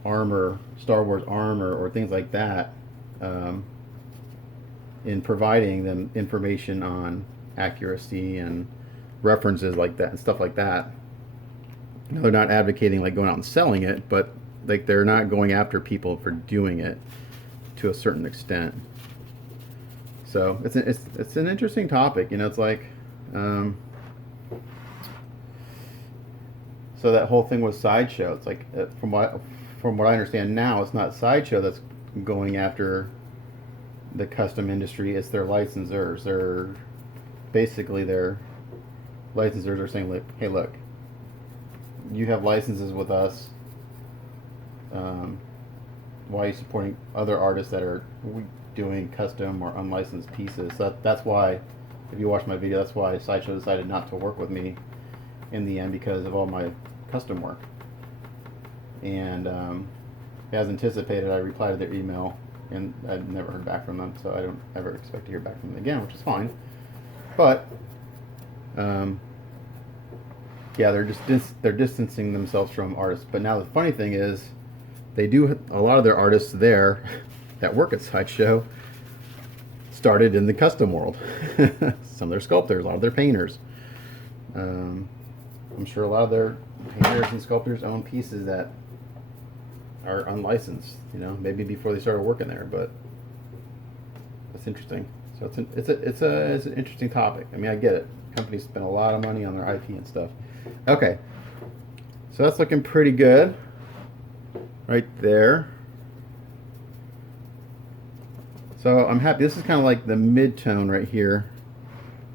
armor, Star Wars armor or things like that, in providing them information on accuracy and references like that and stuff like that. They're not advocating like going out and selling it, but like they're not going after people for doing it to a certain extent. So it's an interesting topic, you know. It's like, so that whole thing was Sideshow. It's like from what I understand now, it's not Sideshow that's going after the custom industry. It's their licensors. Their licensors are saying, like, hey, look, you have licenses with us. Why are you supporting other artists that are doing custom or unlicensed pieces? That's why, if you watch my video, that's why Sideshow decided not to work with me in the end, because of all my custom work. And as anticipated, I replied to their email, and I've never heard back from them, so I don't ever expect to hear back from them again, which is fine. But yeah, they're distancing themselves from artists. But now the funny thing is, they do, a lot of their artists there that work at Sideshow started in the custom world. Some of their sculptors, a lot of their painters. I'm sure a lot of their painters and sculptors own pieces that are unlicensed, you know, maybe before they started working there. But that's interesting. So it's an interesting topic. I mean, I get it. Companies spend a lot of money on their IP and stuff. Okay, so that's looking pretty good right there. So I'm happy. This is kind of like the mid-tone right here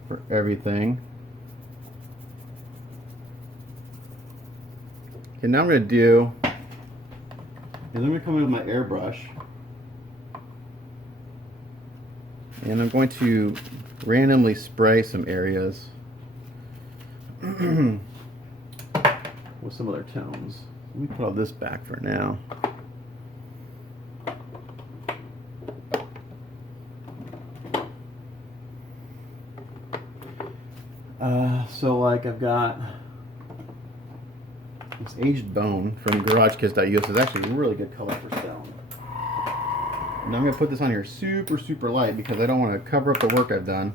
for everything. Okay, now I'm going to do is I'm going to come in with my airbrush. And I'm going to randomly spray some areas with some other tones. Let me put all this back for now. So like I've got this aged bone from GarageKits.us. It's actually a really good color for stone. Now I'm going to put this on here super light because I don't want to cover up the work I've done.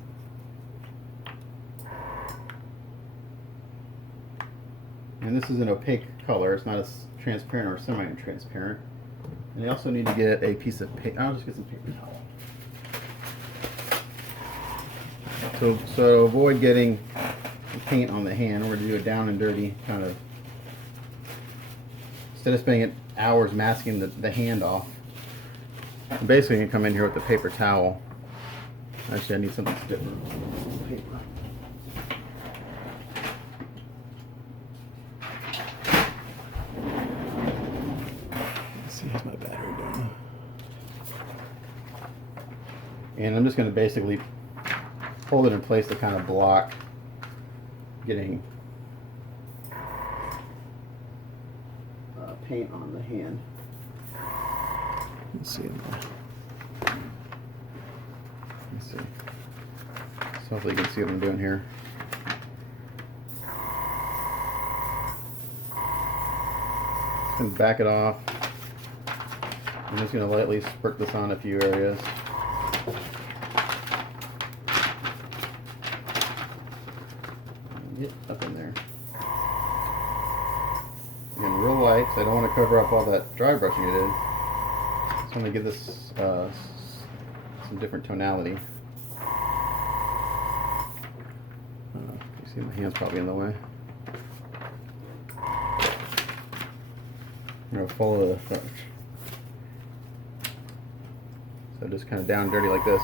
And this is an opaque color. It's not as transparent or semi-transparent. And I also need to get a piece of paper. I'll just get some paper towel. So to avoid getting paint on the hand, we're going to do a down and dirty kind of. Instead of spending hours masking the hand off, I'm basically going to come in here with the paper towel. Actually, I need something stiffer. Paper. Let's see how's my battery doing. And I'm just going to basically hold it in place to kind of block getting paint on the hand. Let's see. So hopefully you can see what I'm doing here. Just going to back it off. I'm just going to lightly spurt this on a few areas. Get up in there. Again, real light, so I don't want to cover up all that dry brushing I did. Just want to give this some different tonality. You see my hand's probably in the way. I'm going to follow the brush. So just kind of down dirty like this.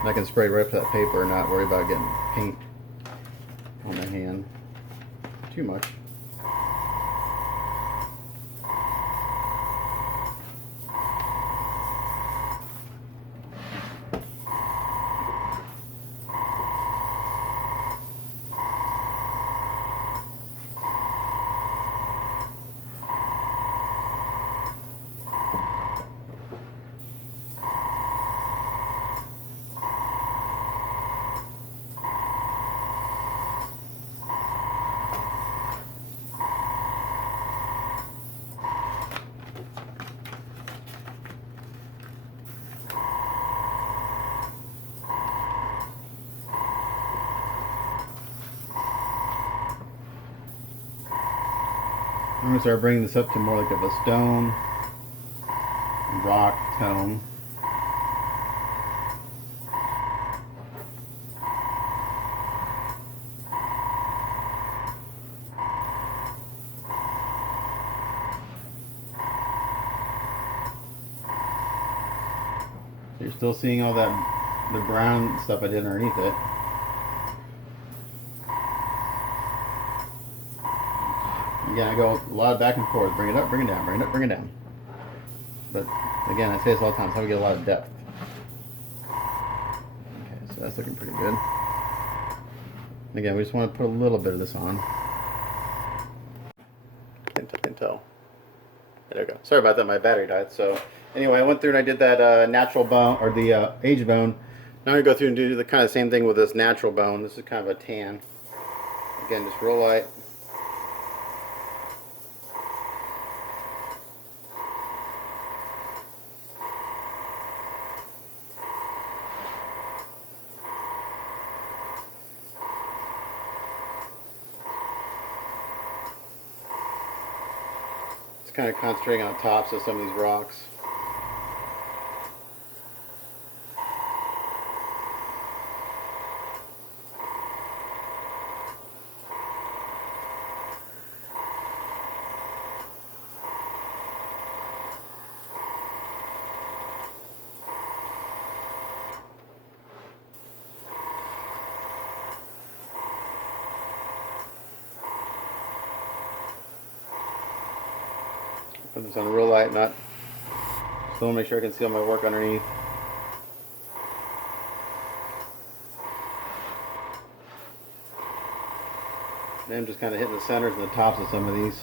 And I can spray right up to that paper and not worry about getting paint on the hand too much. I'm going to start bringing this up to more like of a stone, rock tone. So you're still seeing all that, the brown stuff I did underneath it. Again, I go a lot back and forth. Bring it up, bring it down, bring it up, bring it down. But again, I say this all the time, it's how we get a lot of depth. Okay, so that's looking pretty good. Again, we just want to put a little bit of this on. Can't tell. There we go. Sorry about that, my battery died. So anyway, I went through and I did that natural bone, or the aged bone. Now I'm going to go through and do the kind of same thing with this natural bone. This is kind of a tan. Again, just real light. Kind of concentrating on the tops of some of these rocks. Put this on real light, not still make sure I can see all my work underneath. And I'm just kind of hitting the centers and the tops of some of these.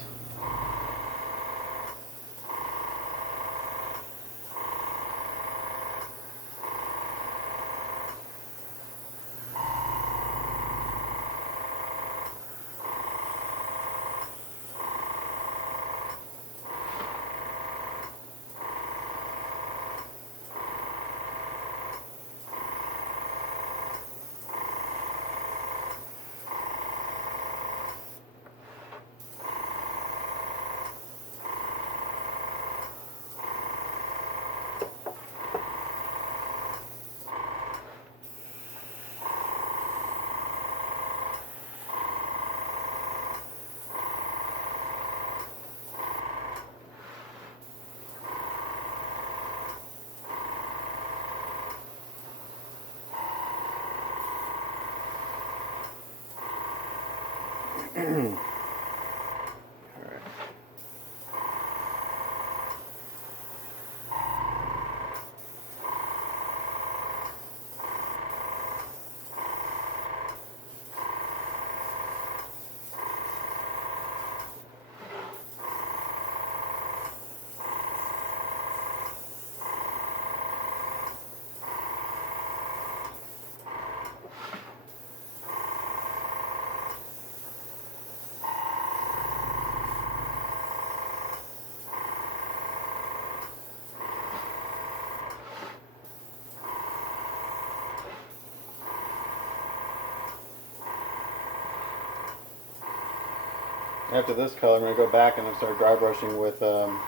After this color, I'm going to go back and start dry brushing with some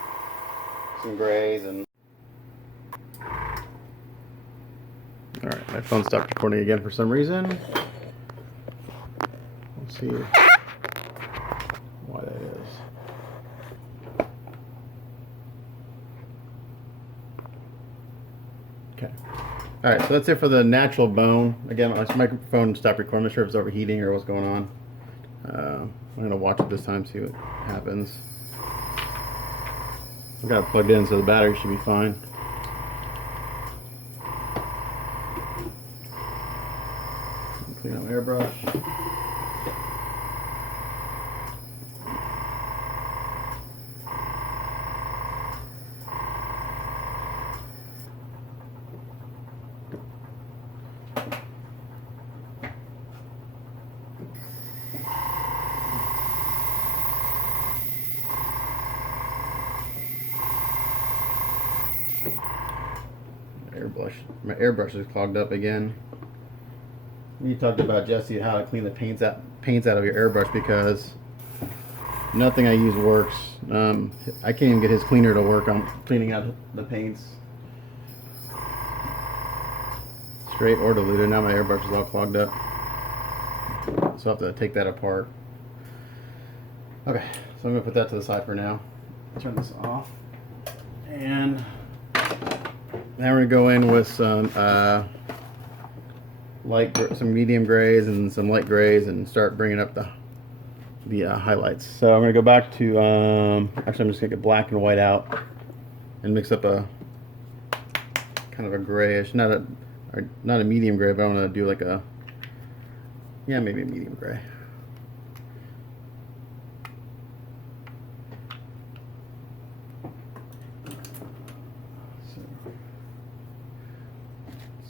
grays. And alright, my phone stopped recording again for some reason. Let's see why that is. Okay. Alright, so that's it for the natural bone. Again, my microphone stopped recording. I'm not sure if it's overheating or what's going on. I'm going to watch it this time, see what happens. I've got it plugged in, so the battery should be fine. Clean out my airbrush. My airbrush is clogged up again. You talked about, Jesse, how to clean the paints out of your airbrush, because nothing I use works. I can't even get his cleaner to work on cleaning out the paints. Straight or diluted. Now my airbrush is all clogged up, so I'll have to take that apart. Okay, so I'm going to put that to the side for now. Turn this off. And now we're going to go in with some some medium grays and some light grays and start bringing up the highlights. So I'm going to go back to, actually I'm just going to get black and white out and mix up a kind of a grayish, not a medium gray, but I want to do like a, yeah, maybe a medium gray.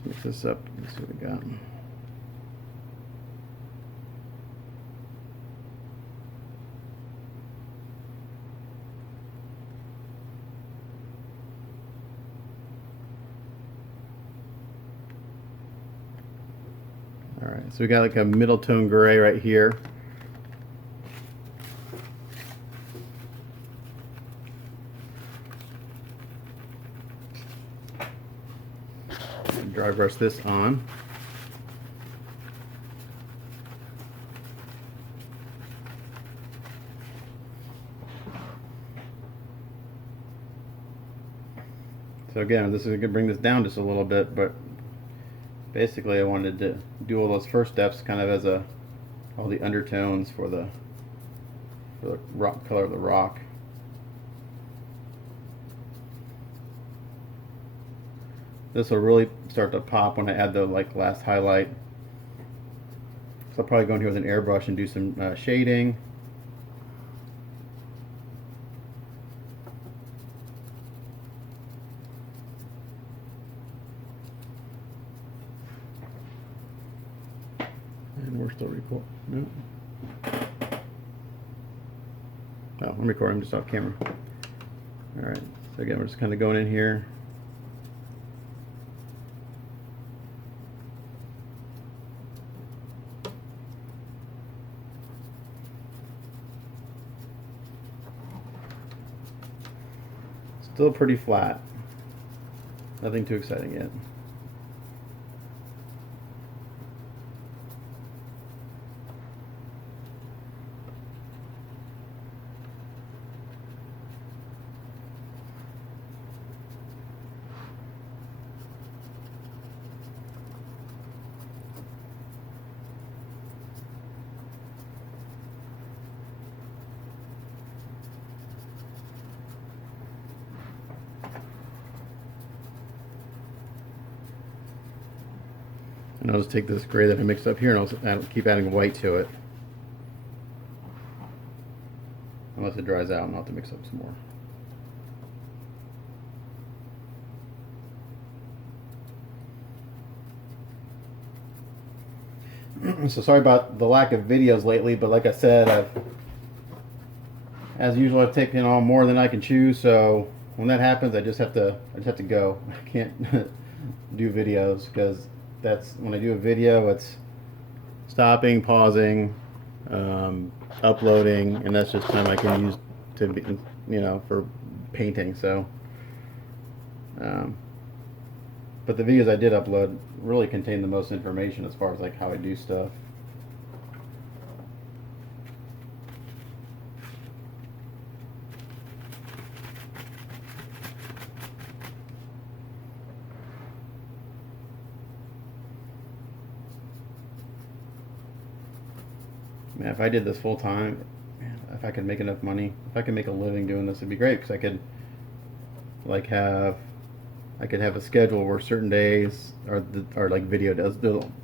Mix this up and see what we got. All right, so we got like a middle tone gray right here. Dry brush this on. So again, this is going to bring this down just a little bit, but basically I wanted to do all those first steps kind of as all the undertones for the rock color of the rock. This will really start to pop when I add the last highlight. So I'll probably go in here with an airbrush and do some shading. And we're still recording. No. Oh, I'm recording just off camera. Alright, so again, we're just kind of going in here. Still pretty flat. Nothing too exciting yet. And I'll just take this gray that I mixed up here and I'll keep adding white to it. Unless it dries out and I'll have to mix up some more. So sorry about the lack of videos lately, but like I said, as usual, I've taken on more than I can chew. So when that happens, I just have to go. I can't do videos because that's when I do a video, it's stopping, pausing, uploading, and that's just time I can use to be, for painting. So, but the videos I did upload really contain the most information as far as like how I do stuff. Man, if I did this full time, if I could make enough money, if I could make a living doing this, it'd be great, because I could have a schedule where certain days are like video does.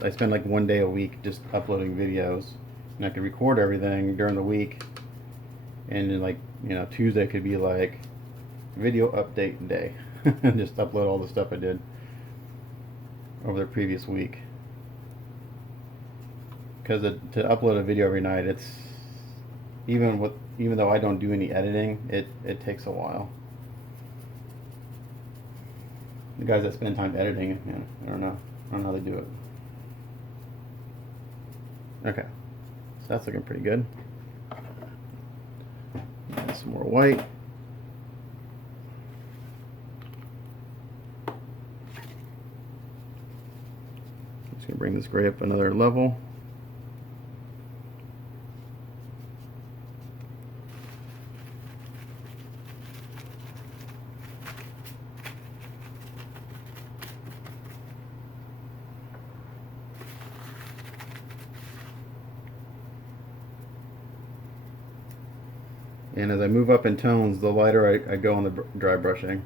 I spend like 1 day a week just uploading videos, and I could record everything during the week, and then Tuesday could be like video update day, and just upload all the stuff I did over the previous week. Because to upload a video every night, it's even though I don't do any editing, it takes a while. The guys that spend time editing, I don't know how they do it. Okay, so that's looking pretty good. Add some more white. Just gonna bring this gray up another level. And as I move up in tones, the lighter I go on the dry brushing.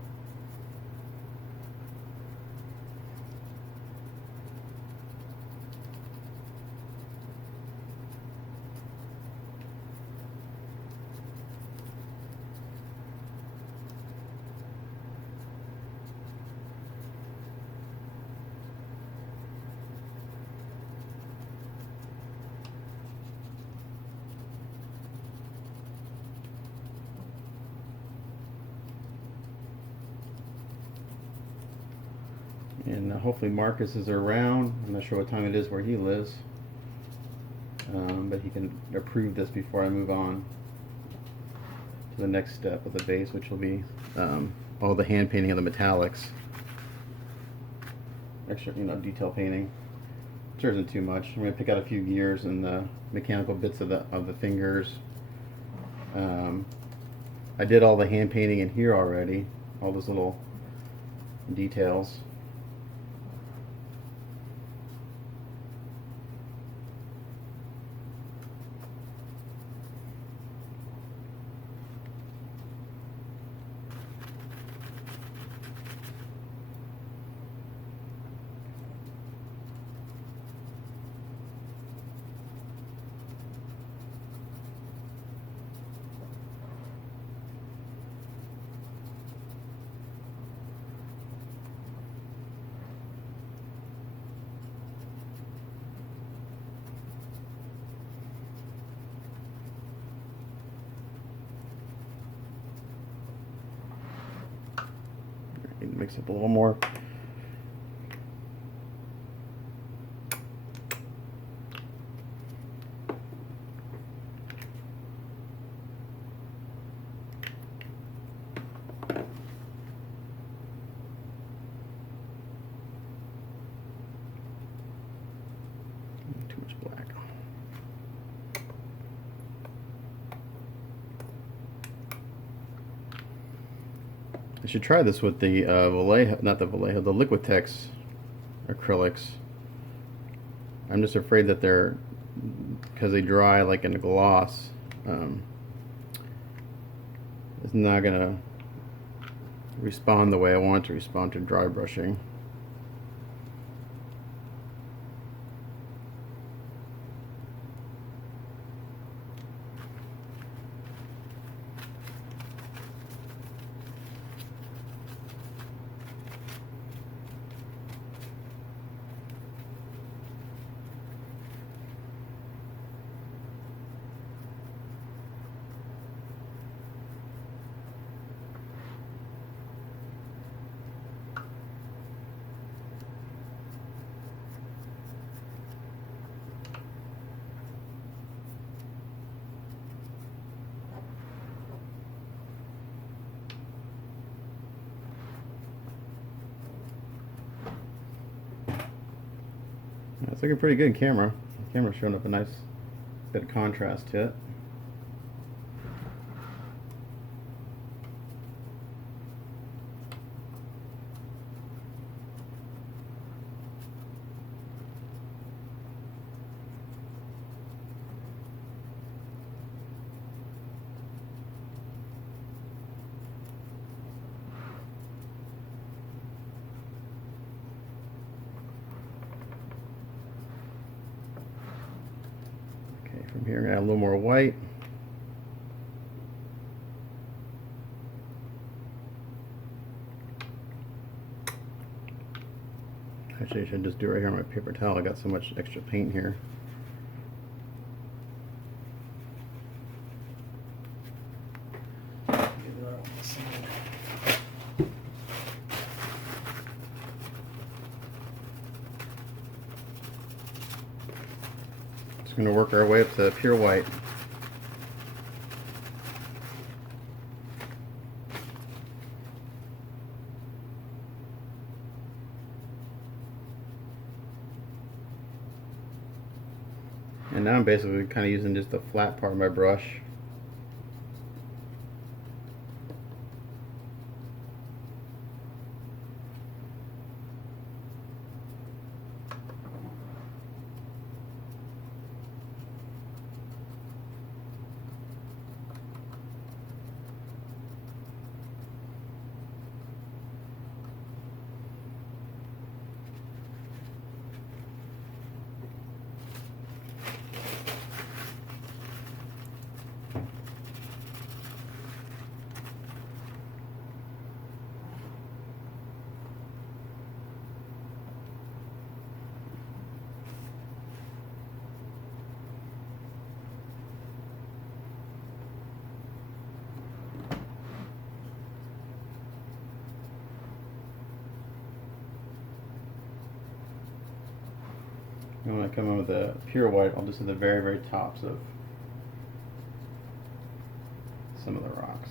And hopefully Marcus is around. I'm not sure what time it is where he lives, but he can approve this before I move on to the next step of the base, which will be all the hand painting of the metallics. Extra, detail painting. Which isn't too much. I'm going to pick out a few gears and the mechanical bits of the fingers. I did all the hand painting in here already. All those little details. mix up a little more. Too much black. I should try this with the Vallejo, not the Vallejo, the Liquitex acrylics. I'm just afraid that they're, because they dry like in a gloss, it's not gonna respond the way I want it to respond to dry brushing. It's looking pretty good in camera. The camera's showing up a nice bit of contrast to it. From here, I'm going to add a little more white. Actually, I should just do it right here on my paper towel. I got so much extra paint here. Just going to work our way up to pure white. And now I'm basically kind of using just the flat part of my brush. And when I come in with a pure white, I'll just do the very, very tops of some of the rocks.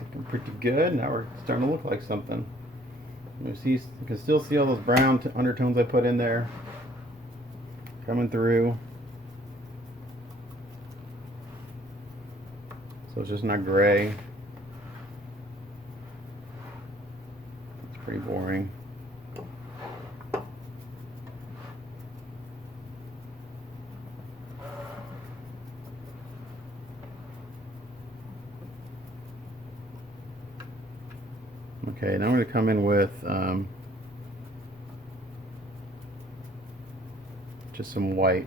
Looking pretty good. Now we're starting to look like something. You see, you can still see all those brown undertones I put in there coming through. So it's just not gray. It's pretty boring. Okay, now I'm going to come in with just some white.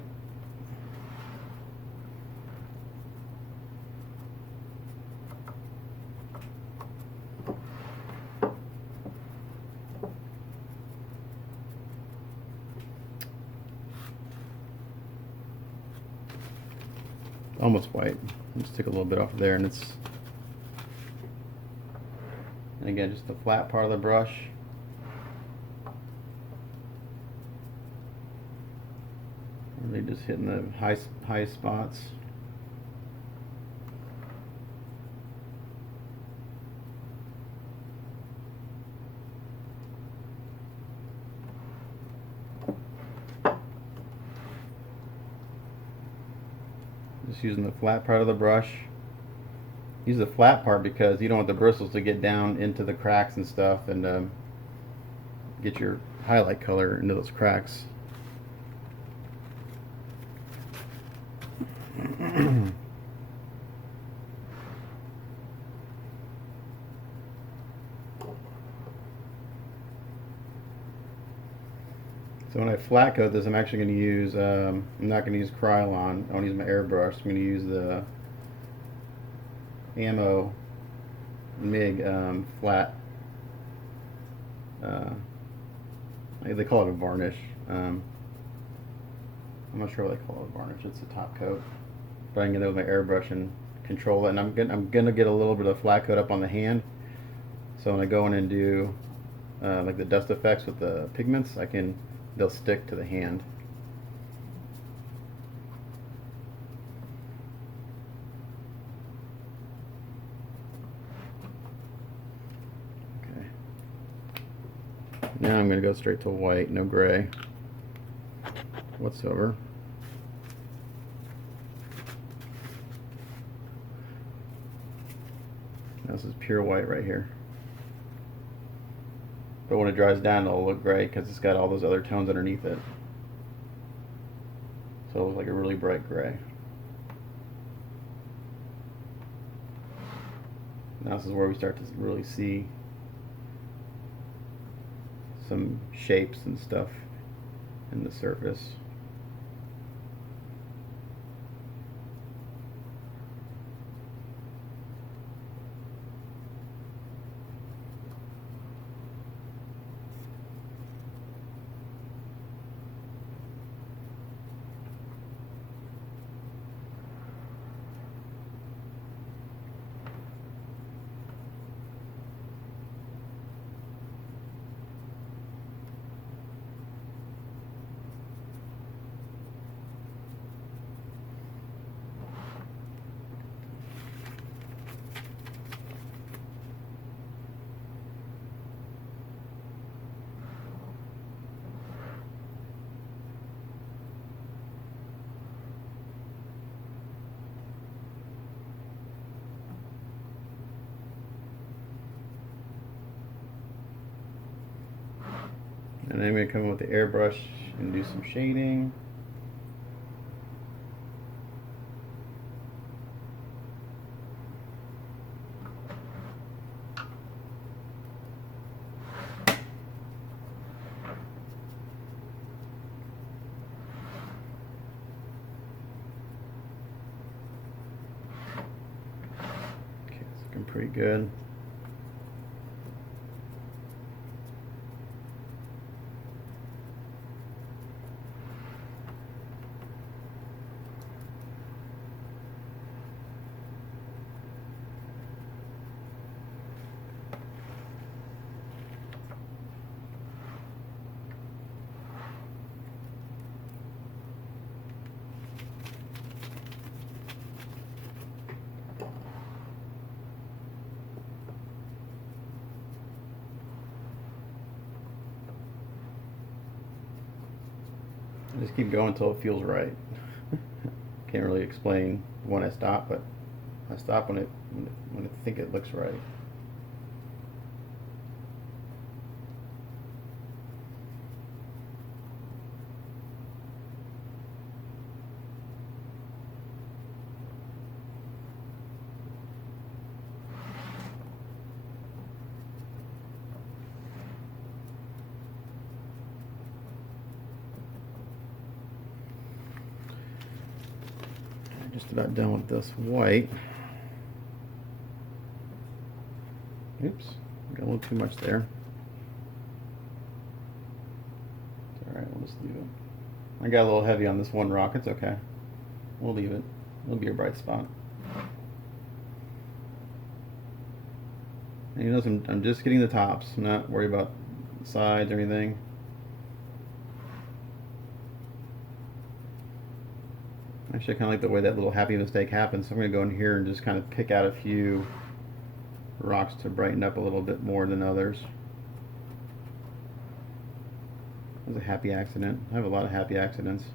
Almost white. Let's take a little bit off of there, and it's, and again, just the flat part of the brush. Really just hitting the high spots. Just using the flat part of the brush. Use the flat part because you don't want the bristles to get down into the cracks and stuff, and get your highlight color into those cracks. So when I flat coat this, I'm actually going to use, I'm not going to use Krylon, I want to use my airbrush. I'm going to use the Ammo MIG flat, they call it a varnish. I'm not sure what they call it, a varnish. It's a top coat. But I can get it with my airbrush and control it. And I'm gonna get a little bit of flat coat up on the hand. So when I go in and do like the dust effects with the pigments, they'll stick to the hand. Okay. Now I'm going to go straight to white, no gray whatsoever. Now this is pure white right here. But when it dries down, it'll look gray because it's got all those other tones underneath it. So it looks like a really bright gray. Now this is where we start to really see some shapes and stuff in the surface. And then I'm going to come in with the airbrush and do some shading. Okay, it's looking pretty good. Just keep going until it feels right. Can't really explain when I stop, but I stop when I think it looks right. Just about done with this white. Oops, got a little too much there. It's all right, we'll just leave it. I got a little heavy on this one rock. It's okay. We'll leave it. It'll be a bright spot. And you notice I'm just getting the tops. I'm not worried about the sides or anything. Actually, I kind of like the way that little happy mistake happens. So I'm going to go in here and just kind of pick out a few rocks to brighten up a little bit more than others. It was a happy accident. I have a lot of happy accidents.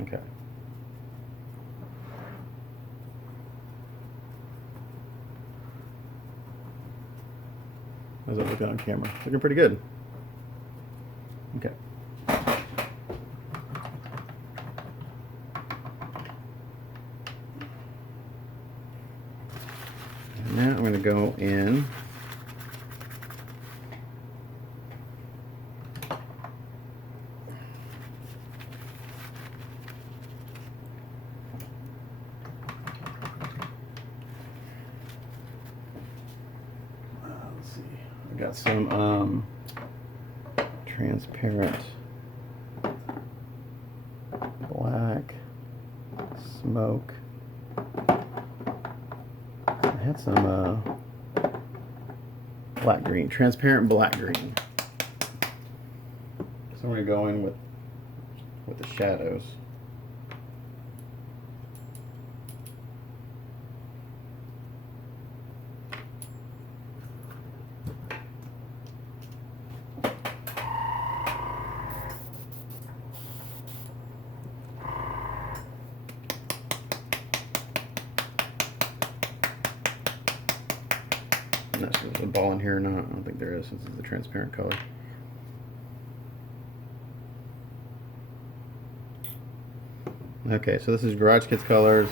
Okay. How's that looking on camera? Looking pretty good. Okay. And now I'm going to go in . I got some transparent black smoke. I had some black green, transparent black green. So I'm going to go in with the shadows. I'm not sure if there's a ball in here or not. I don't think there is since it's a transparent color. Okay, so this is Garage Kids Colors.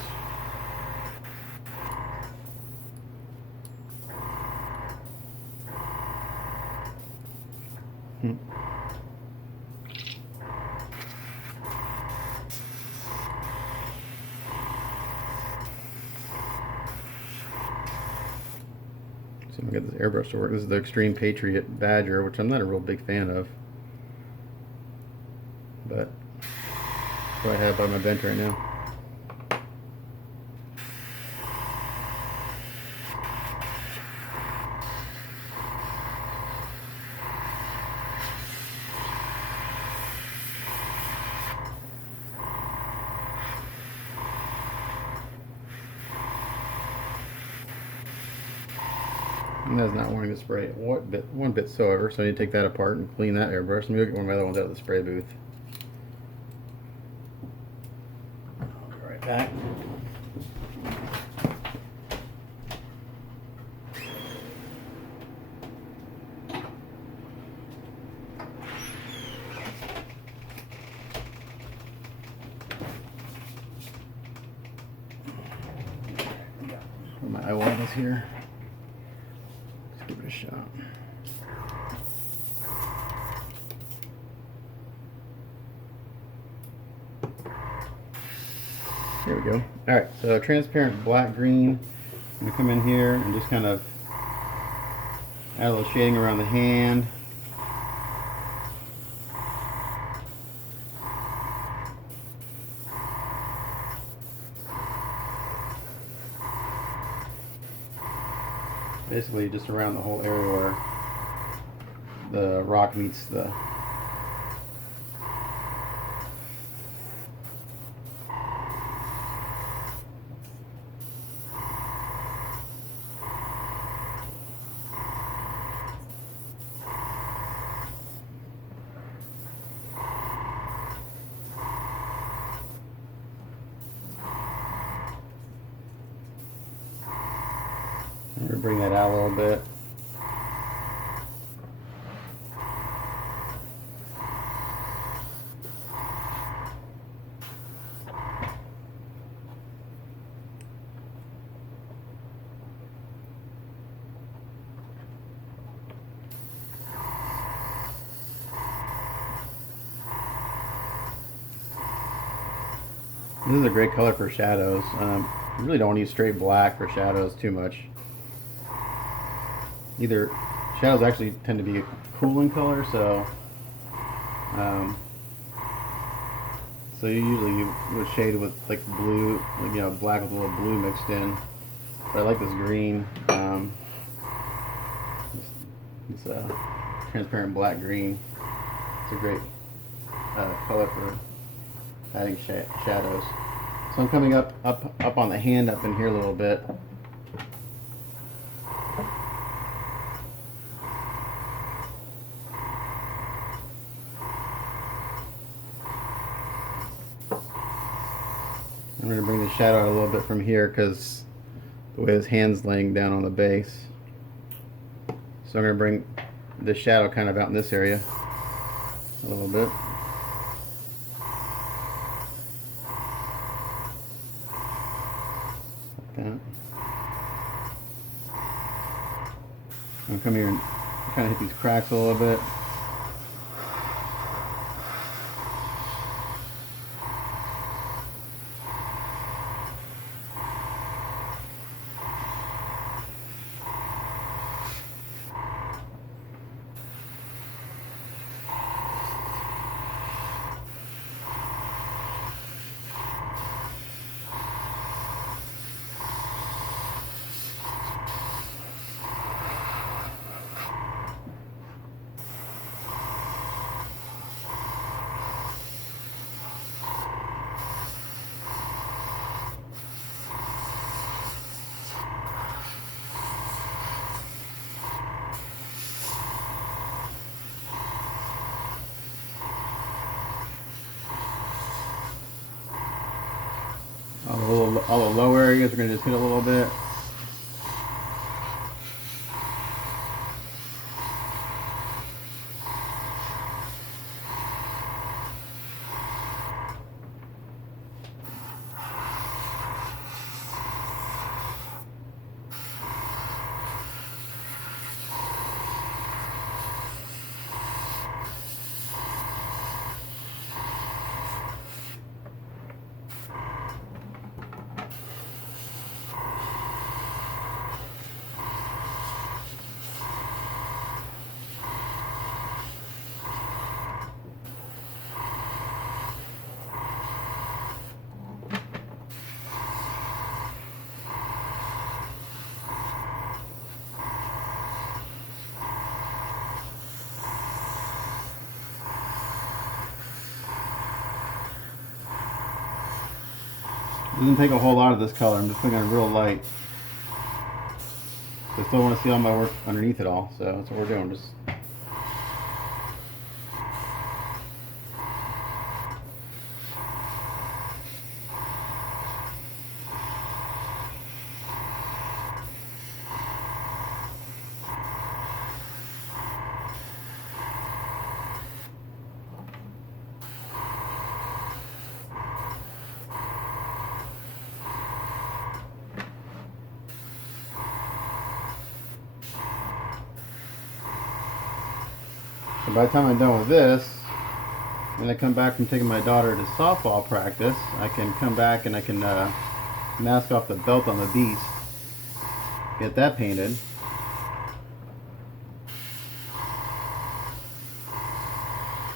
So we got this airbrush to work. This is the Extreme Patriot Badger, which I'm not a real big fan of, but that's what I have by my bench right now. And that's not wanting to spray it one bit soever, so I need to take that apart and clean that airbrush. Let me go get one of my other ones out of the spray booth. I'll be right back. My eyewall is here. Give it a shot. There we go. Alright, so transparent black green. I'm going to come in here and just kind of add a little shading around the hand. basically just around the whole area where the rock meets the I'm going to bring that out a little bit. This is a great color for shadows. You really don't want to use straight black for shadows too much. Either shadows actually tend to be a cooling color, so so you would shade with like blue, like, you know, black with a little blue mixed in. But I like this green. It's a transparent black green. It's a great color for adding shadows. So I'm coming up on the hand up in here a little bit. I'm going to bring the shadow out a little bit from here because the way his hand's laying down on the base. So I'm going to bring the shadow kind of out in this area a little bit. Like that. I'm going to come here and kind of hit these cracks a little bit. All the low areas we're going to just hit a little bit. Doesn't take a whole lot of this color. I'm just putting it real light. I still want to see all my work underneath it all, so that's what we're doing. Just so by the time I'm done with this, when I come back from taking my daughter to softball practice, I can come back and I can mask off the belt on the beast, get that painted.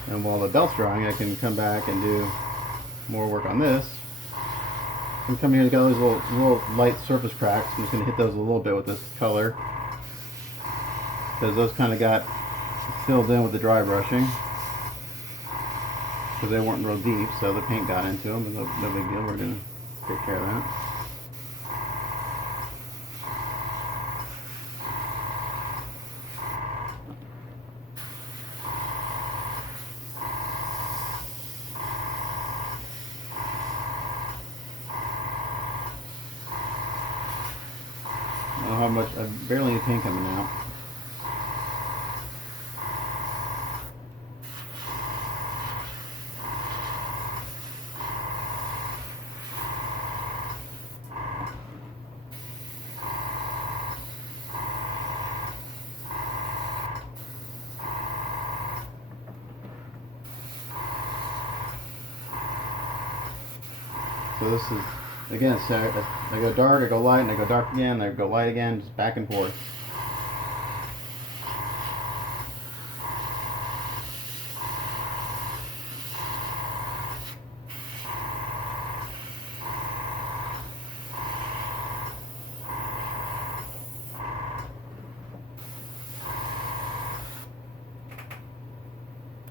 And while the belt's drying, I can come back and do more work on this. And come here, it's got those little light surface cracks. I'm just going to hit those a little bit with this color. because those kind of got filled in with the dry brushing because they weren't real deep, so the paint got into them, but no big deal. We're going to take care of that. I don't know how much, barely any paint coming out. So this is, again, so I go dark, I go light, and I go dark again, and I go light again, just back and forth.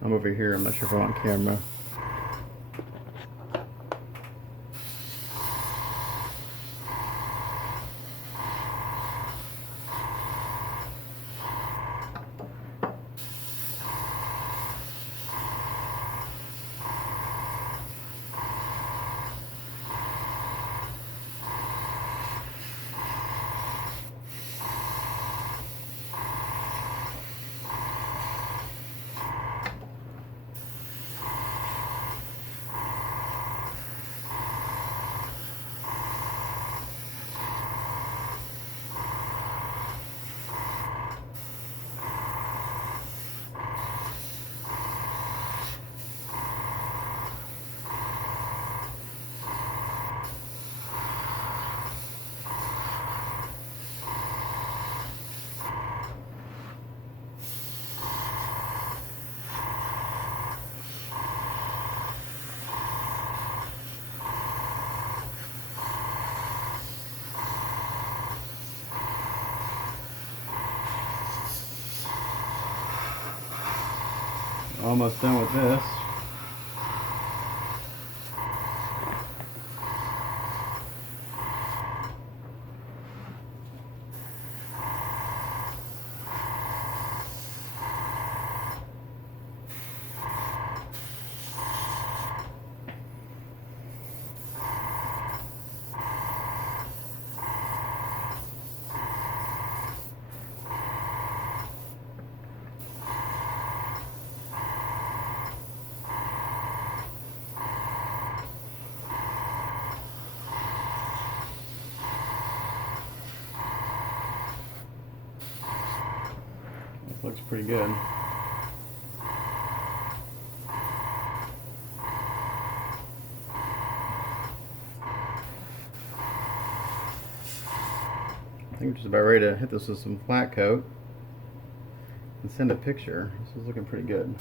I'm over here, I'm not sure if I'm on camera. Almost done with this. Looks pretty good. I think we're just about ready to hit this with some flat coat and send a picture. This is looking pretty good.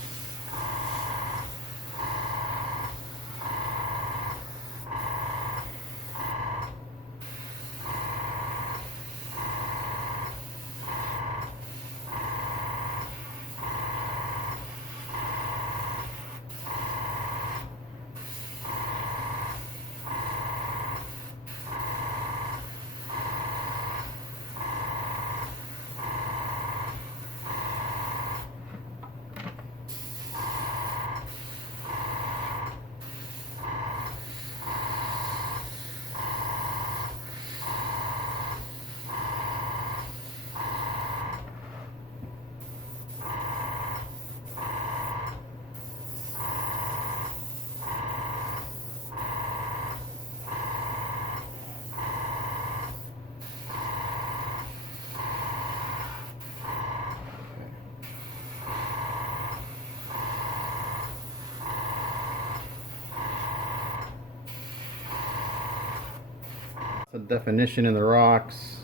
The definition in the rocks,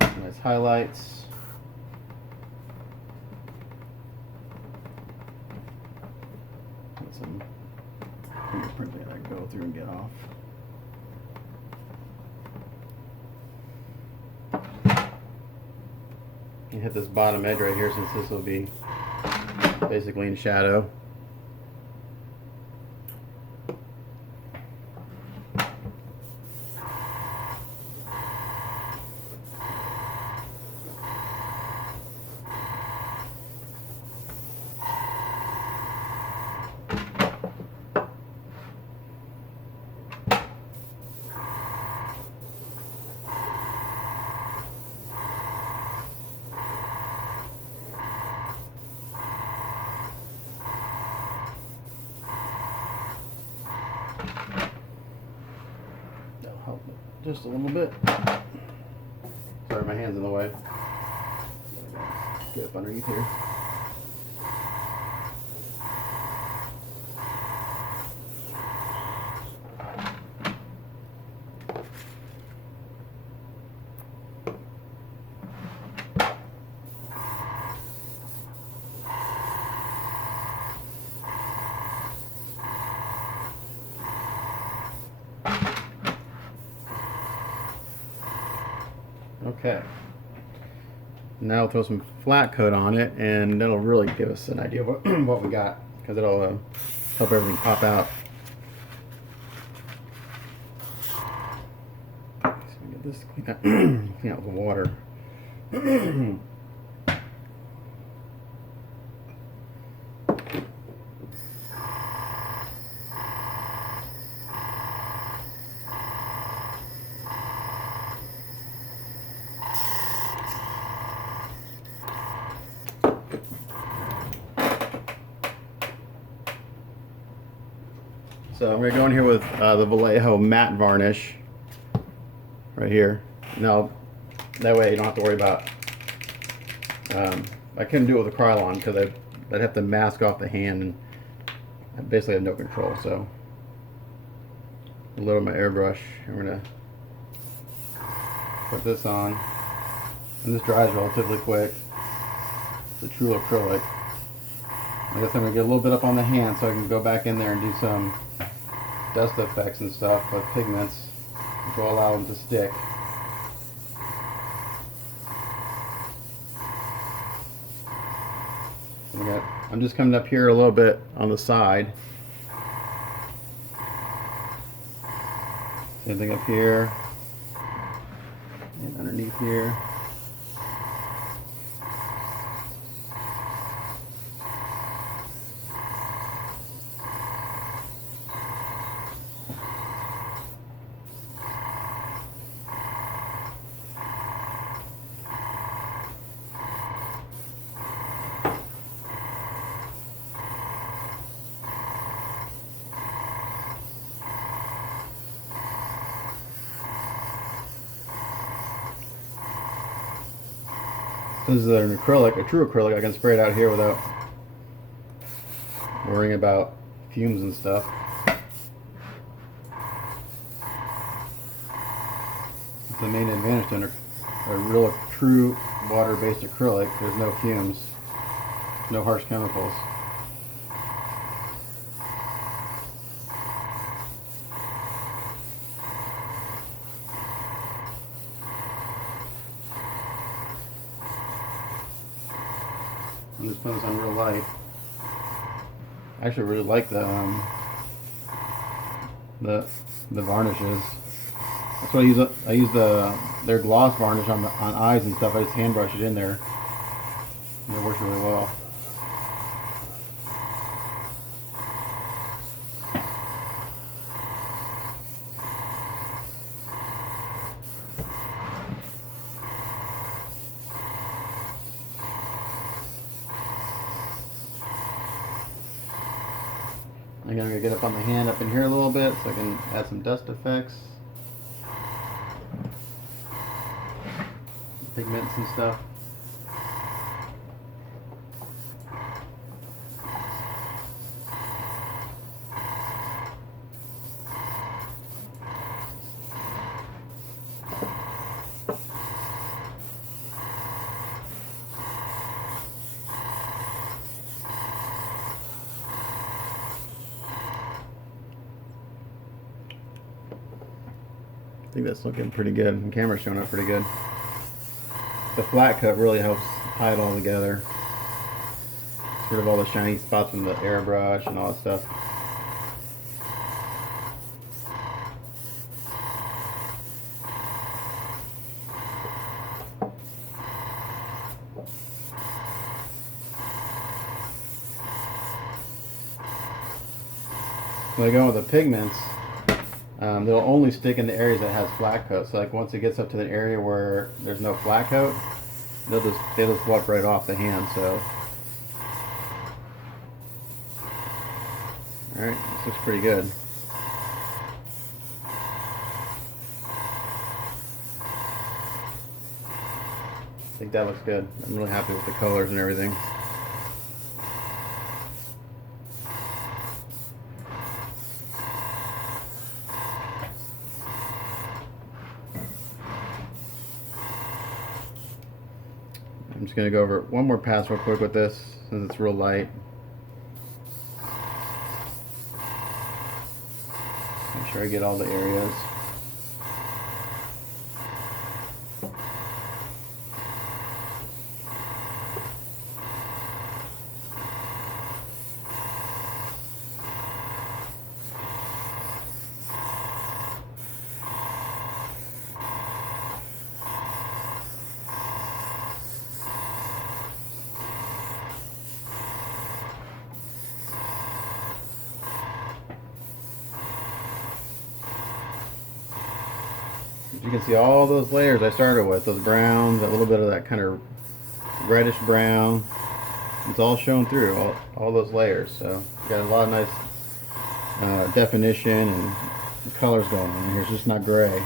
nice highlights. Got some fingerprint that I go through and get off. and hit this bottom edge right here, since this will be basically in shadow. That'll help just a little bit. Sorry, my hand's in the way. Get up underneath here. Okay, now we'll throw some flat coat on it, and that'll really give us an idea of what we got, because it'll help everything pop out. So we get this clean out with water. So I'm going to go in here with the Vallejo matte varnish right here. Now, that way you don't have to worry about, I couldn't do it with a Krylon because I'd have to mask off the hand, and I basically have no control. So a load of my airbrush, I'm going to put this on, and this dries relatively quick. It's a true acrylic. I guess I'm going to get a little bit up on the hand so I can go back in there and do some dust effects and stuff with pigments, which will allow them to stick. I'm just coming up here a little bit on the side. Same thing up here and underneath here. This is an acrylic, a true acrylic. I can spray it out here without worrying about fumes and stuff. That's the main advantage to a real true water-based acrylic. There's no fumes, no harsh chemicals. I'm just putting this on real light. I actually really like the varnishes. That's what I use. I use their gloss varnish on eyes and stuff. I just hand brush it in there, and it works really well. Again, I'm going to get up on the hand up in here a little bit so I can add some dust effects, pigments and stuff. I think that's looking pretty good. The camera's showing up pretty good. The flat cut really helps tie it all together. Get rid of all the shiny spots from the airbrush and all that stuff. When I go with the pigments, they'll only stick in the areas that has flat coat. So like once it gets up to the area where there's no flat coat, they just wipe right off the hand. So, all right, this looks pretty good. I think that looks good. I'm really happy with the colors and everything. I'm just going to go over one more pass real quick with this since it's real light. Make sure I get all the areas. You can see all those layers I started with, those browns, a little bit of that kind of reddish brown. It's all shown through, all those layers. So you got a lot of nice definition and colors going on here. It's just not gray.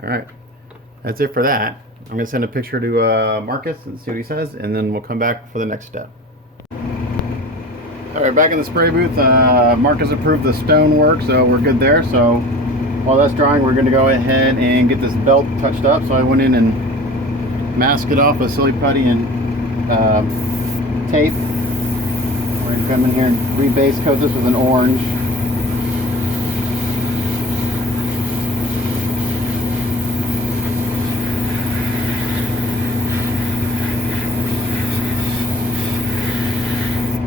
Alright, that's it for that. I'm going to send a picture to Marcus and see what he says, and then we'll come back for the next step. Alright, back in the spray booth. Marcus approved the stone work, so we're good there. So while that's drying, we're going to go ahead and get this belt touched up. So I went in and masked it off with silly putty and tape. We're going to come in here and rebase coat this with an orange.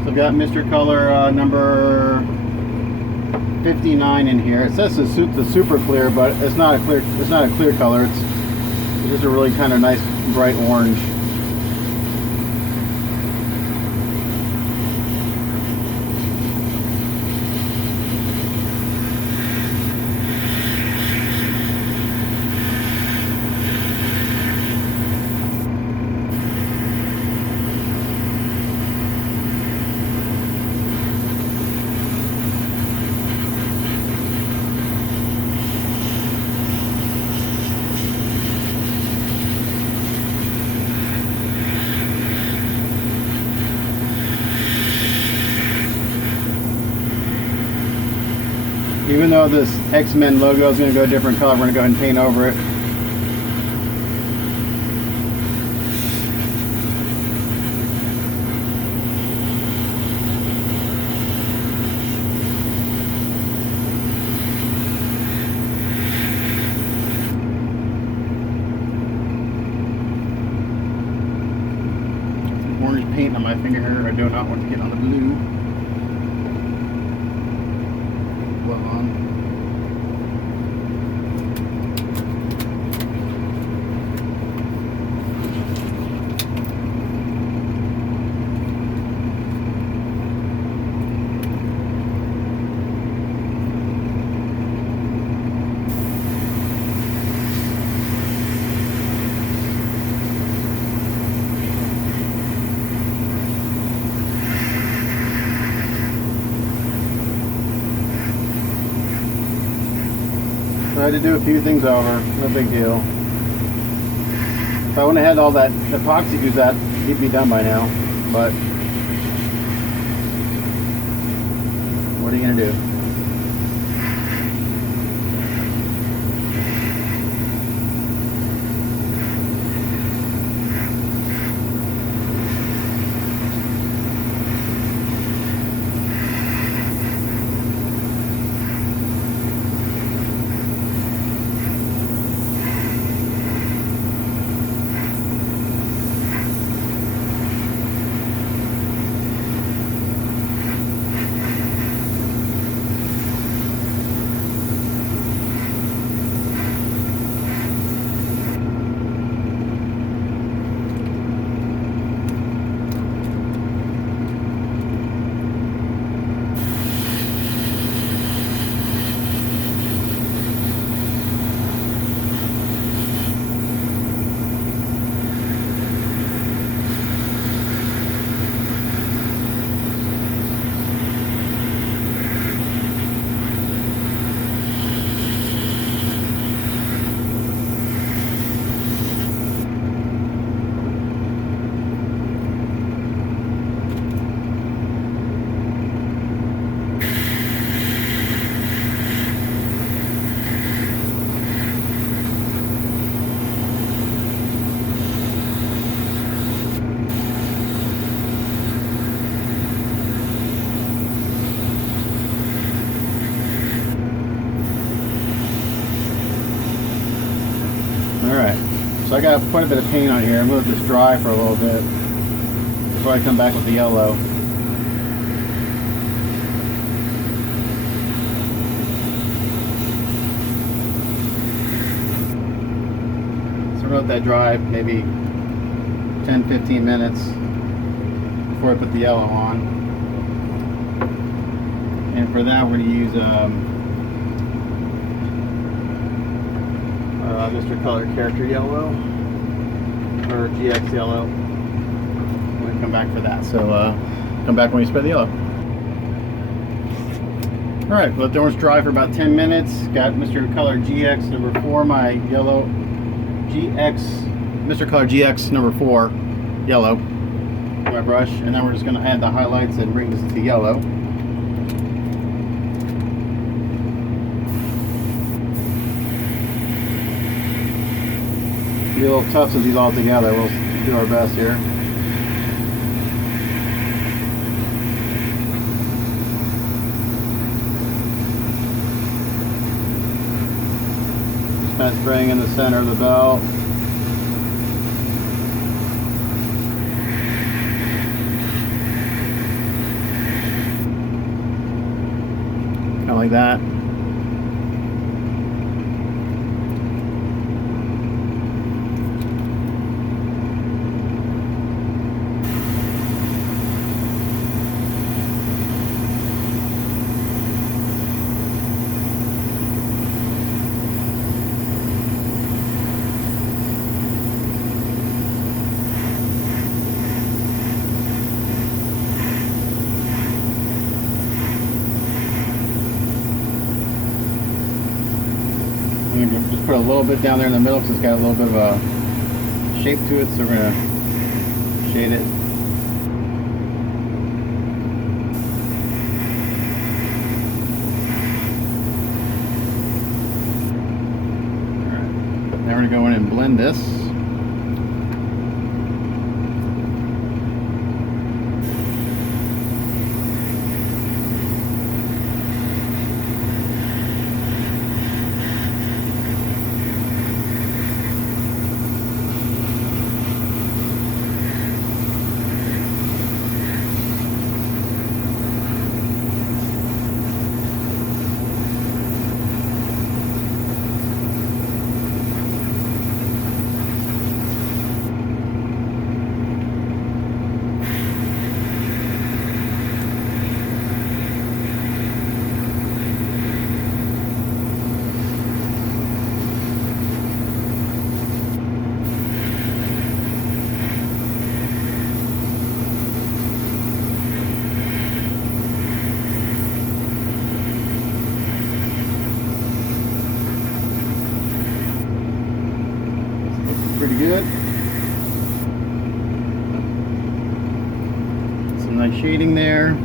I've got Mr. Color number 59 in here. It says the super clear, but it's not a clear color. It's just a really kind of nice bright orange. Even though this X-Men logo is going to go a different color, we're going to go ahead and paint over it. Some orange paint on my finger here. I do not want to get on the blue. I had to do a few things over, no big deal. If I wouldn't have had all that epoxy glue, that he'd be done by now. But what are you gonna do? I got quite a bit of paint on here. I'm going to let this dry for a little bit before I come back with the yellow. So I'm going to let that dry maybe 10-15 minutes before I put the yellow on. And for that we're going to use Mr. Color Character Yellow or GX Yellow. I'm going to come back for that. So come back when you spray the yellow. Alright, let the orange dry for about 10 minutes. Got Mr. Color GX number 4, my yellow GX, Mr. Color GX number 4 yellow, my brush, and then we're just going to add the highlights and bring this to yellow. Be a little tough since these all together. We'll do our best here. Just kind of spraying in the center of the belt. Kind of like that. Just put a little bit down there in the middle because it's got a little bit of a shape to it, so we're going to shade it. Alright, now we're going to go in and blend this. Pretty good. Some nice shading there.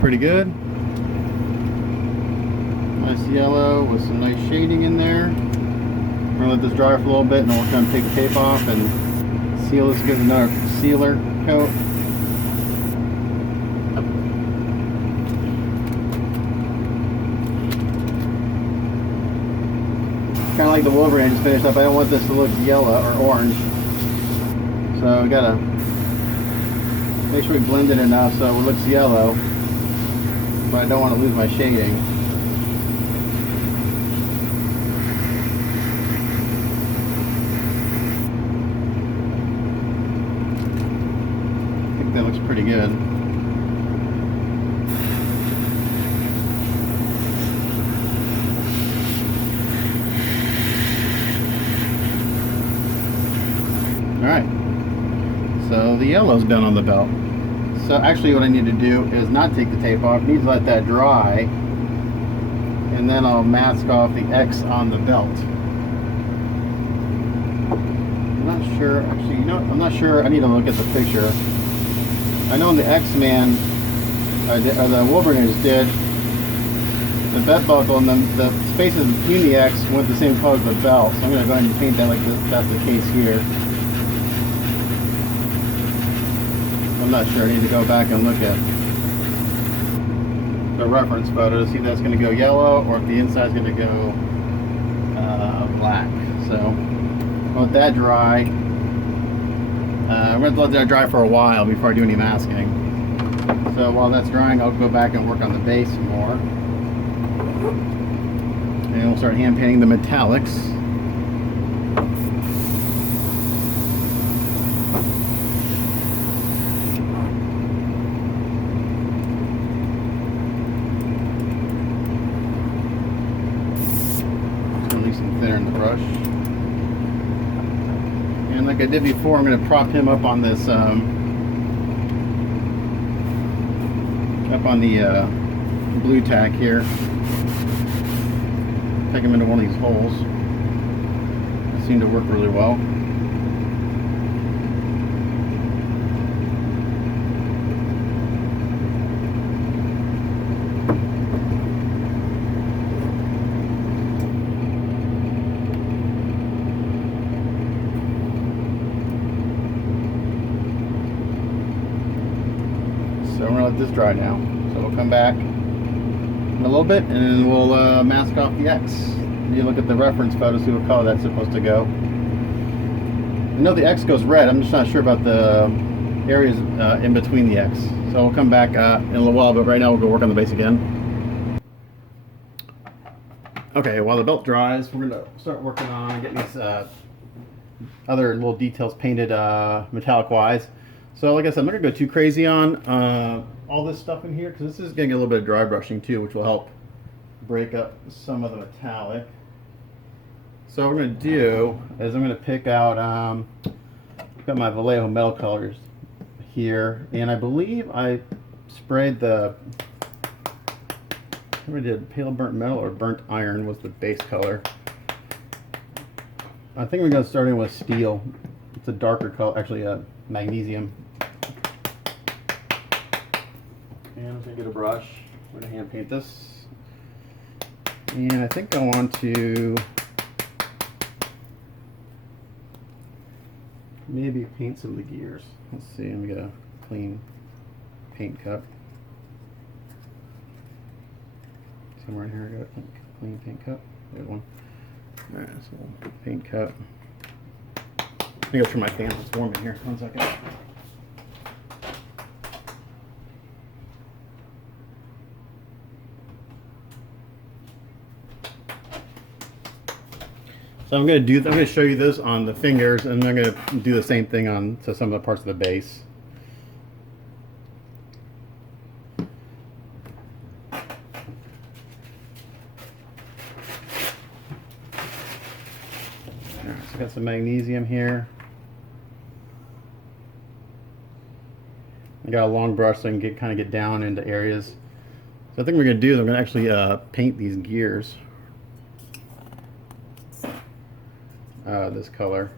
Pretty good. Nice yellow with some nice shading in there. We're gonna let this dry for a little bit, and then we'll kind of take the tape off and seal this. Give it another sealer coat. Kind of like the Wolverine I just finished up. I don't want this to look yellow or orange, so we gotta make sure we blend it enough so it looks yellow, but I don't want to lose my shading. pretty good. Alright, so the yellow's done on the belt. So actually what I need to do is not take the tape off. I need to let that dry, and then I'll mask off the X on the belt. I'm not sure, actually, you know, I'm not sure. I need to look at the picture. I know in the X-Man, or the Wolverines did, the belt buckle and the spaces between the X went the same color as the belt. So I'm going to go ahead and paint that like that's the case here. I'm not sure. I need to go back and look at the reference photo to see if that's going to go yellow or if the inside's going to go black. So I'll let that dry. I'm going to let that dry for a while before I do any masking. So while that's drying, I'll go back and work on the base some more. And we'll start hand painting the metallics. Thinner in the brush, and like I did before, I'm going to prop him up on this up on the blue tack here. Take him into one of these holes. It seemed to work really well. So I'm going to let this dry now. So we'll come back in a little bit and we'll mask off the X. You look at the reference photo, see what color that's supposed to go. I know the X goes red. I'm just not sure about the areas in between the X. So we'll come back in a little while, but right now we'll go work on the base again. Okay, while the belt dries, we're going to start working on getting these other little details painted metallic wise. So like I said, I'm not going to go too crazy on all this stuff in here, because this is going to get a little bit of dry brushing too, which will help break up some of the metallic. So what I'm going to do is I'm going to pick out, got my Vallejo metal colors here, and I believe I sprayed I did pale burnt metal or burnt iron was the base color. I think we're going to start in with steel. It's a darker color, actually magnesium. And I'm going to get a brush. We're going to hand paint this. And I think I want to maybe paint some of the gears. Let's see, let me get a clean paint cup. Somewhere in here I got a clean paint cup. Good one. Alright, so we'll paint cup. Let me go turn my fan, it's warm in here. 1 second. So I'm going to show you this on the fingers, and I'm going to do the same thing on to some of the parts of the base. Alright, so I got some magnesium here. I got a long brush so I can kind of get down into areas. So I think what we're going to do is I'm going to actually paint these gears. This color.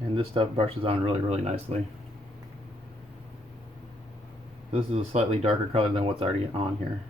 And this stuff brushes on really, really nicely. This is a slightly darker color than what's already on here.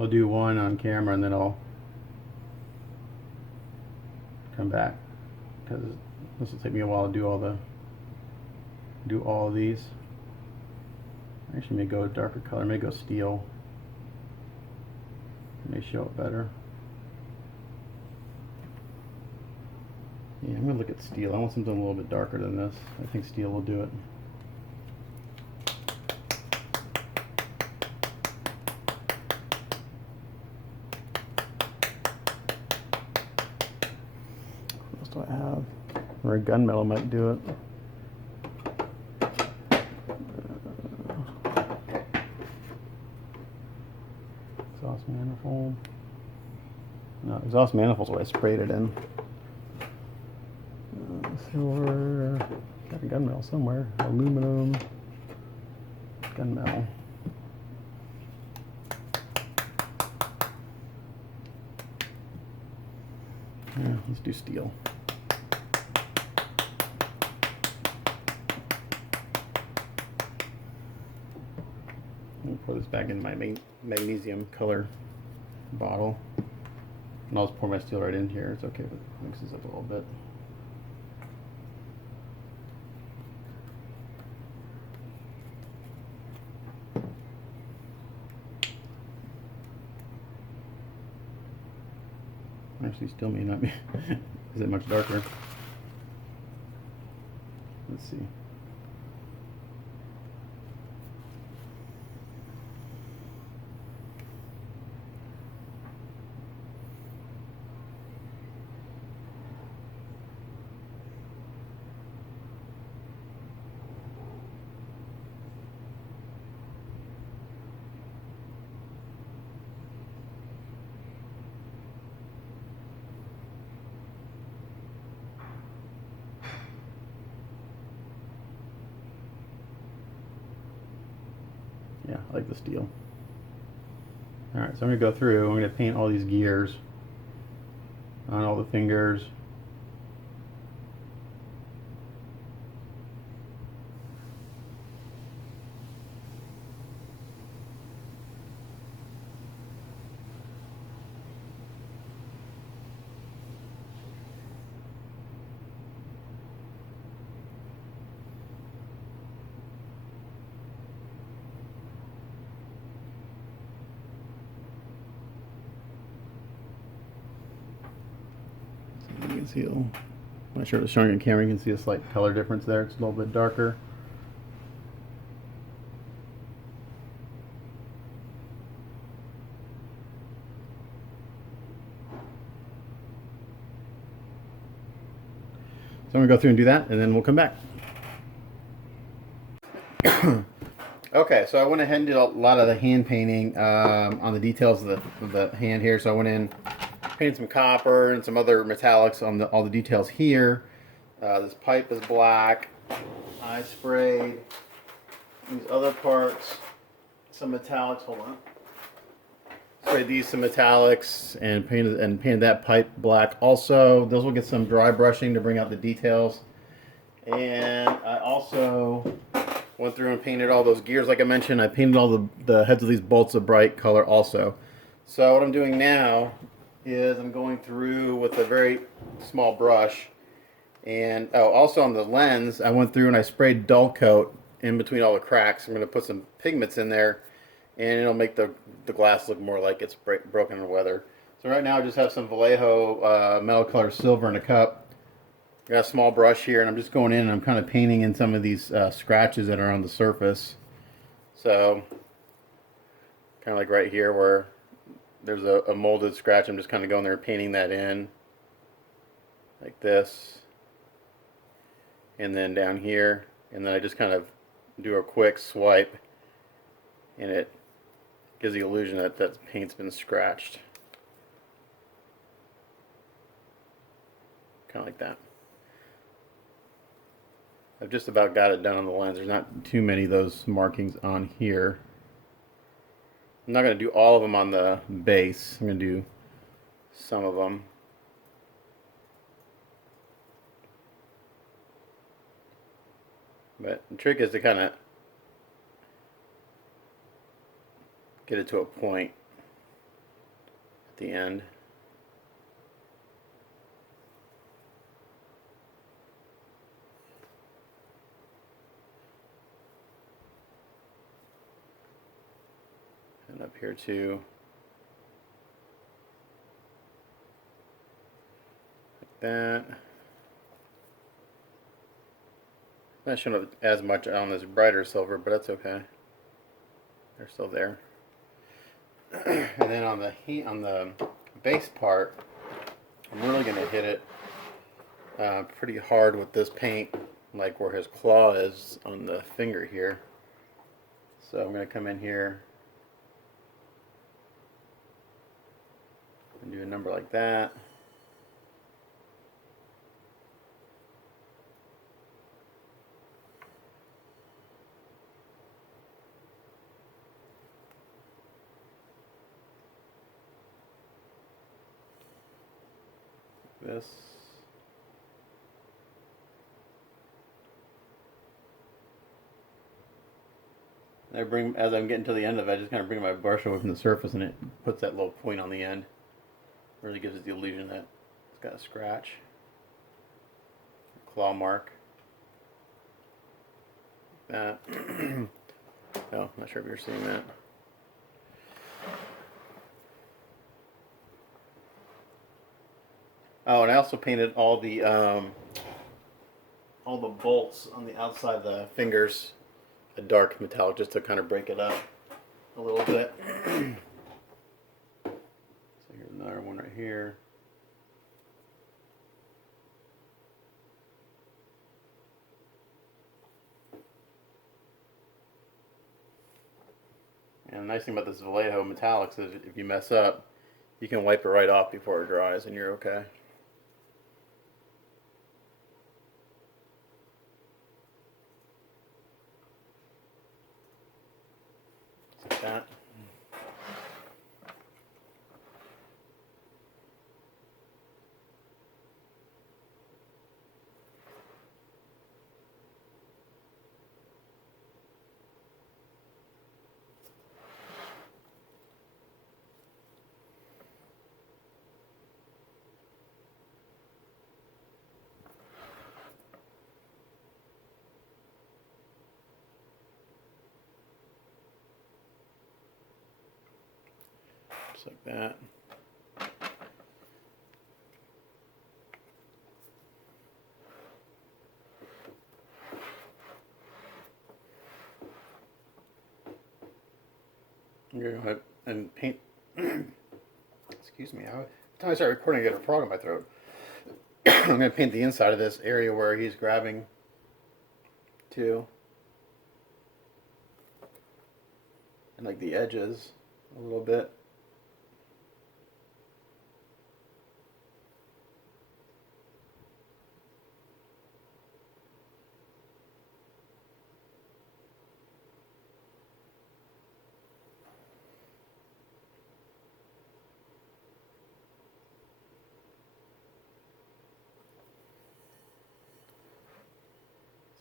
I'll do one on camera and then I'll come back, because this will take me a while to do all of these. I actually may go a darker color, may go steel. May show it better. Yeah, I'm gonna look at steel. I want something a little bit darker than this. I think steel will do it. What else do I have? Or a gunmetal might do it. Exhaust manifold. No, exhaust manifold's what I sprayed it in. Silver. Got a gunmetal somewhere. Aluminum. Gunmetal. Yeah, let's do steel. I'll pour this back in my magnesium color bottle. And I'll just pour my steel right in here. It's okay if it mixes up a little bit. Actually, still may not be. Is it much darker? Let's see. Yeah, I like the steel. Alright, so I'm going to go through, I'm going to paint all these gears on all the fingers. You can see, I'm not sure if it's showing on camera, you can see a slight color difference there. It's a little bit darker. So I'm going to go through and do that, and then we'll come back. Okay, so I went ahead and did a lot of the hand painting on the details of the hand here. So I went in, painted some copper and some other metallics on all the details here. This pipe is black. I sprayed these other parts, some metallics. Hold on. Sprayed these some metallics and painted that pipe black. Also, those will get some dry brushing to bring out the details. And I also went through and painted all those gears like I mentioned. I painted all the heads of these bolts a bright color also. So what I'm doing now is I'm going through with a very small brush, and also on the lens I went through and I sprayed dull coat in between all the cracks. I'm going to put some pigments in there, and it'll make the glass look more like it's broken in weather. So right now I just have some Vallejo metal color silver in a cup. Got a small brush here, and I'm just going in and I'm kind of painting in some of these scratches that are on the surface. So kind of like right here where there's a molded scratch, I'm just kind of going there and painting that in like this, and then down here, and then I just kind of do a quick swipe and it gives the illusion that that paint's been scratched, kind of like that. I've just about got it done on the lens. There's not too many of those markings on here. I'm not going to do all of them on the base. I'm going to do some of them. But the trick is to kind of get it to a point at the end. And up here too. Like that. That shouldn't have as much on this brighter silver, but that's okay. They're still there. And then on the base part, I'm really gonna hit it pretty hard with this paint, like where his claw is on the finger here. So I'm gonna come in here and do a number like that. This. As I'm getting to the end of it, I just kind of bring my brush away from the surface and it puts that little point on the end. Really gives it the illusion that it's got a scratch. Claw mark. Like that. Oh, not sure if you're seeing that. Oh, and I also painted all the bolts on the outside of the fingers a dark metallic just to kind of break it up a little bit. So here's another one right here. And the nice thing about this Vallejo metallics is if you mess up, you can wipe it right off before it dries and you're okay. Like that. Just like that. You're gonna and paint. Excuse me. Every time I start recording, I get a frog in my throat. I'm gonna paint the inside of this area where he's grabbing too, and like the edges a little bit.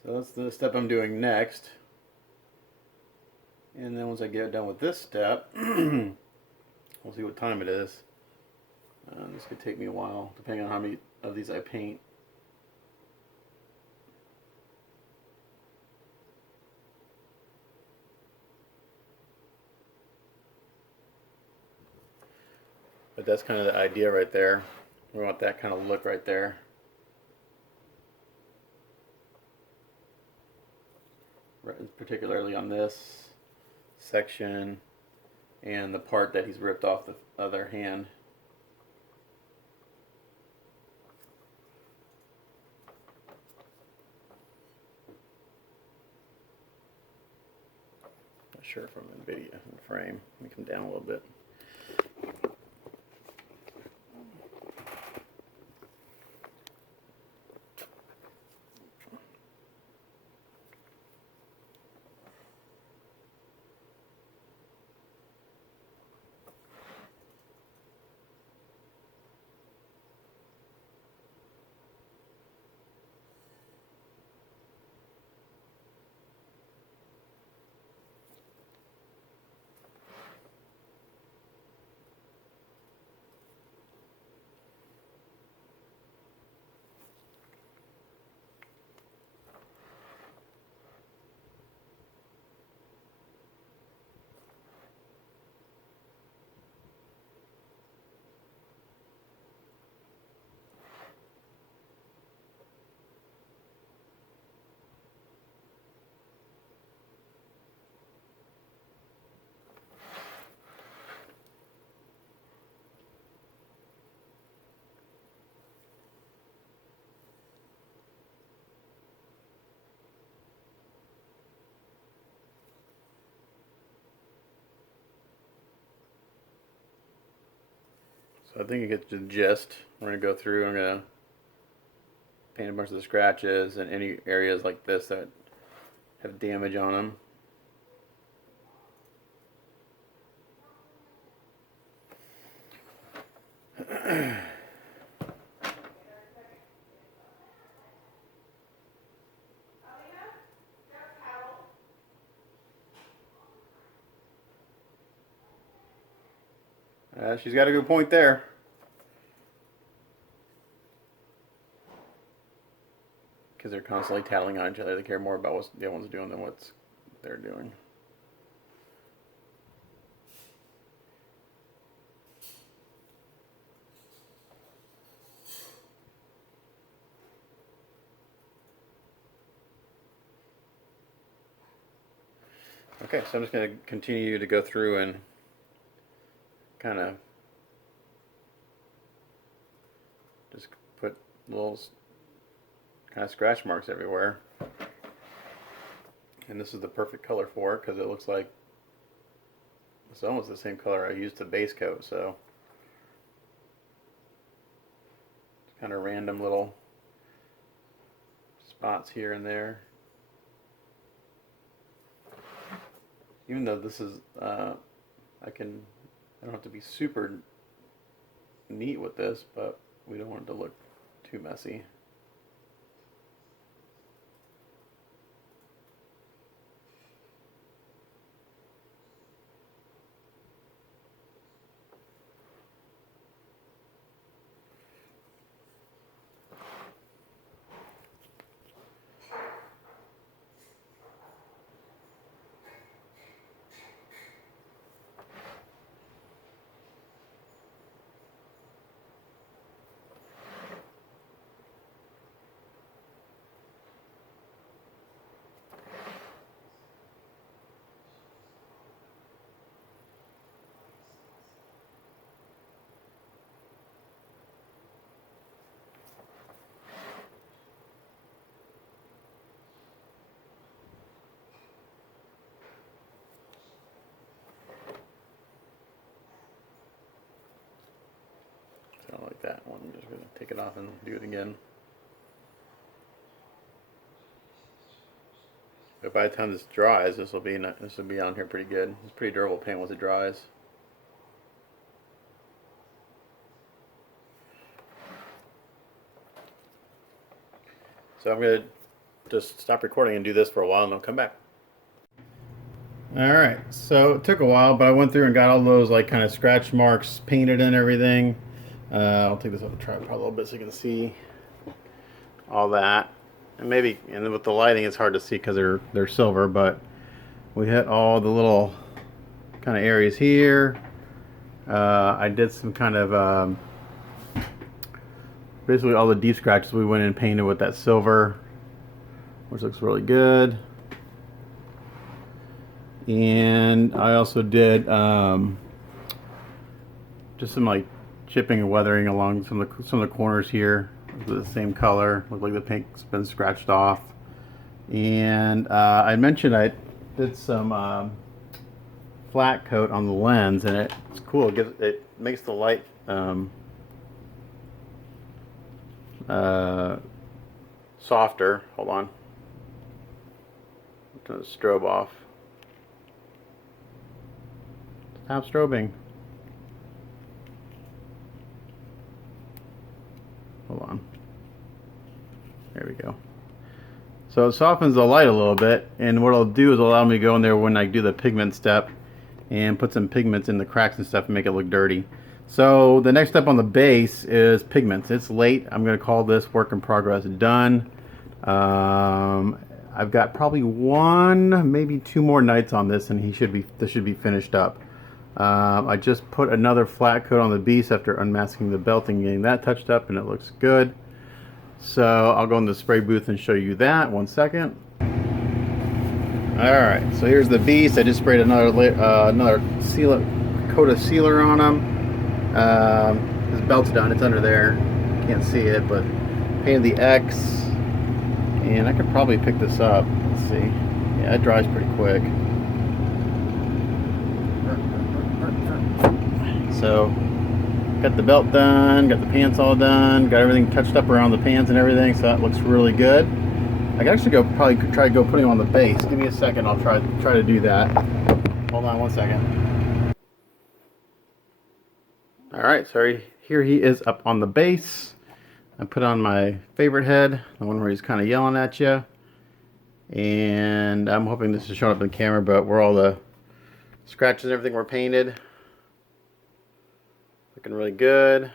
So that's the step I'm doing next. And then once I get done with this step, we'll see what time it is. This could take me a while, depending on how many of these I paint. But that's kind of the idea right there. We want that kind of look right there. Particularly on this section and the part that he's ripped off the other hand. Not sure from the video in the frame. Let me come down a little bit. I think you get the gist. We're going to go through, I'm going to paint a bunch of the scratches and any areas like this that have damage on them. She's got a good point there. Because they're constantly tattling on each other. They care more about what the other one's doing than what they're doing. Okay, so I'm just going to continue to go through and kind of just put little kind of scratch marks everywhere. And this is the perfect color for it because it looks like it's almost the same color I used to base coat, so it's kind of random little spots here and there. Even though this is I don't have to be super neat with this, but we don't want it to look too messy. So like that one, I'm just going to take it off and do it again. But by the time this dries, this will be on here pretty good. It's pretty durable paint once it dries. So I'm going to just stop recording and do this for a while, and I'll come back. Alright, so it took a while, but I went through and got all those like kind of scratch marks painted and everything. I'll take this off the tripod a little bit so you can see all that. And maybe, and with the lighting it's hard to see because they're silver, but we hit all the little kind of areas here. I did some kind of basically all the deep scratches we went in and painted with that silver, which looks really good. And I also did just some like chipping and weathering along some of the corners here with the same color. Look like the paint's been scratched off. And I mentioned I did some flat coat on the lens, and it's cool. It makes the light softer. Hold on. Turn the strobe off. Stop strobing. Hold on. There we go. So it softens the light a little bit, and what it'll do is allow me to go in there when I do the pigment step and put some pigments in the cracks and stuff and make it look dirty. So the next step on the base is pigments. It's late. I'm going to call this work in progress done. I've got probably one, maybe two more nights on this, and this should be finished up. I just put another flat coat on the beast after unmasking the belt and getting that touched up, and it looks good. So I'll go in the spray booth and show you that. 1 second. Alright, so here's the beast. I just sprayed another coat of sealer on him. His belt's done. It's under there. Can't see it, but painted the X. And I could probably pick this up. Let's see. Yeah, it dries pretty quick. So Got the belt done, got the pants all done, got everything touched up around the pants and everything, so that looks really good. I could actually probably try to go putting on the base. Give me a second, I'll try to do that. Hold on 1 second. Alright, so here he is up on the base. I put on my favorite head, the one where he's kind of yelling at you. And I'm hoping this is showing up in the camera, but where all the scratches and everything were painted. Looking really good.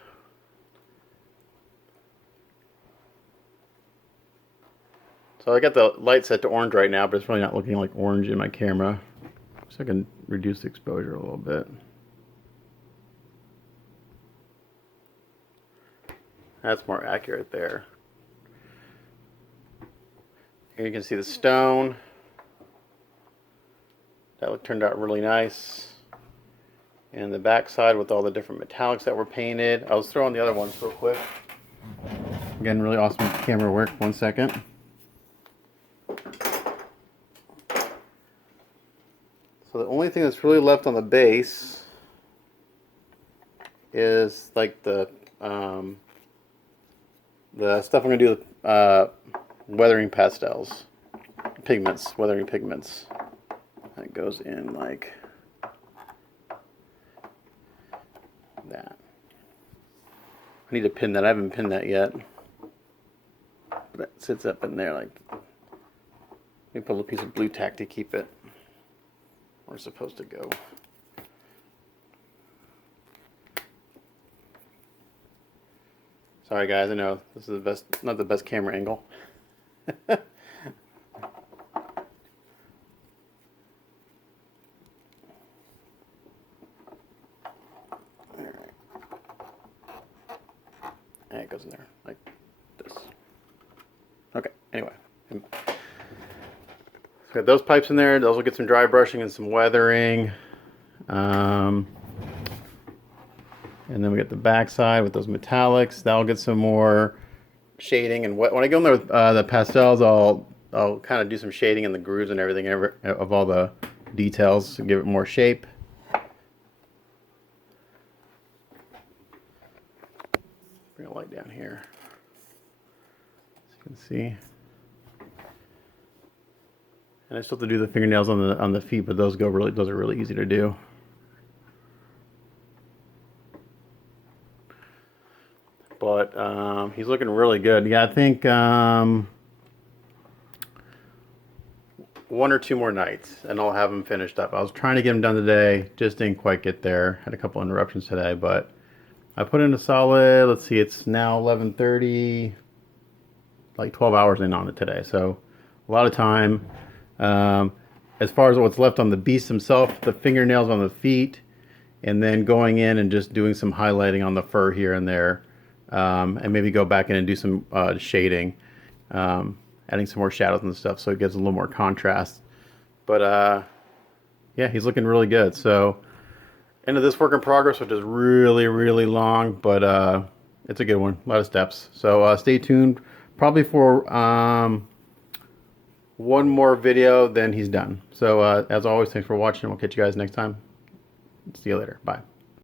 So I got the light set to orange right now, but it's really not looking like orange in my camera. So I can reduce the exposure a little bit. That's more accurate there. Here you can see the stone. That turned out really nice. And the back side with all the different metallics that were painted. I'll just throw on the other ones real quick. Again, really awesome camera work. 1 second. So the only thing that's really left on the base is like the stuff I'm going to do with weathering pastels. Pigments, weathering pigments. That goes in like that. I need to pin that. I haven't pinned that yet. But it sits up in there like. Let me put a little piece of blue tack to keep it where it's supposed to go. Sorry guys, I know this is not the best camera angle. And it goes in there like this. Okay, anyway. So got those pipes in there. Those will get some dry brushing and some weathering. And then we get the back side with those metallics. That'll get some more shading. And when I go in there with the pastels, I'll kind of do some shading in the grooves and everything of all the details to give it more shape. Bring a light down here, as you can see. And I still have to do the fingernails on the feet, but those are really easy to do. But he's looking really good. Yeah, I think 1 or 2 more nights, and I'll have him finished up. I was trying to get him done today, just didn't quite get there. Had a couple interruptions today, but I put in a solid, let's see, it's now 11:30, like 12 hours in on it today. So a lot of time. As far as what's left on the beast himself, the fingernails on the feet, and then going in and just doing some highlighting on the fur here and there, and maybe go back in and do some shading, adding some more shadows and stuff so it gives a little more contrast. But yeah, he's looking really good. So end of this work in progress, which is really long, but it's a good one. A lot of steps. So stay tuned. Probably for one more video, then he's done. So as always, thanks for watching. We'll catch you guys next time. See you later. Bye.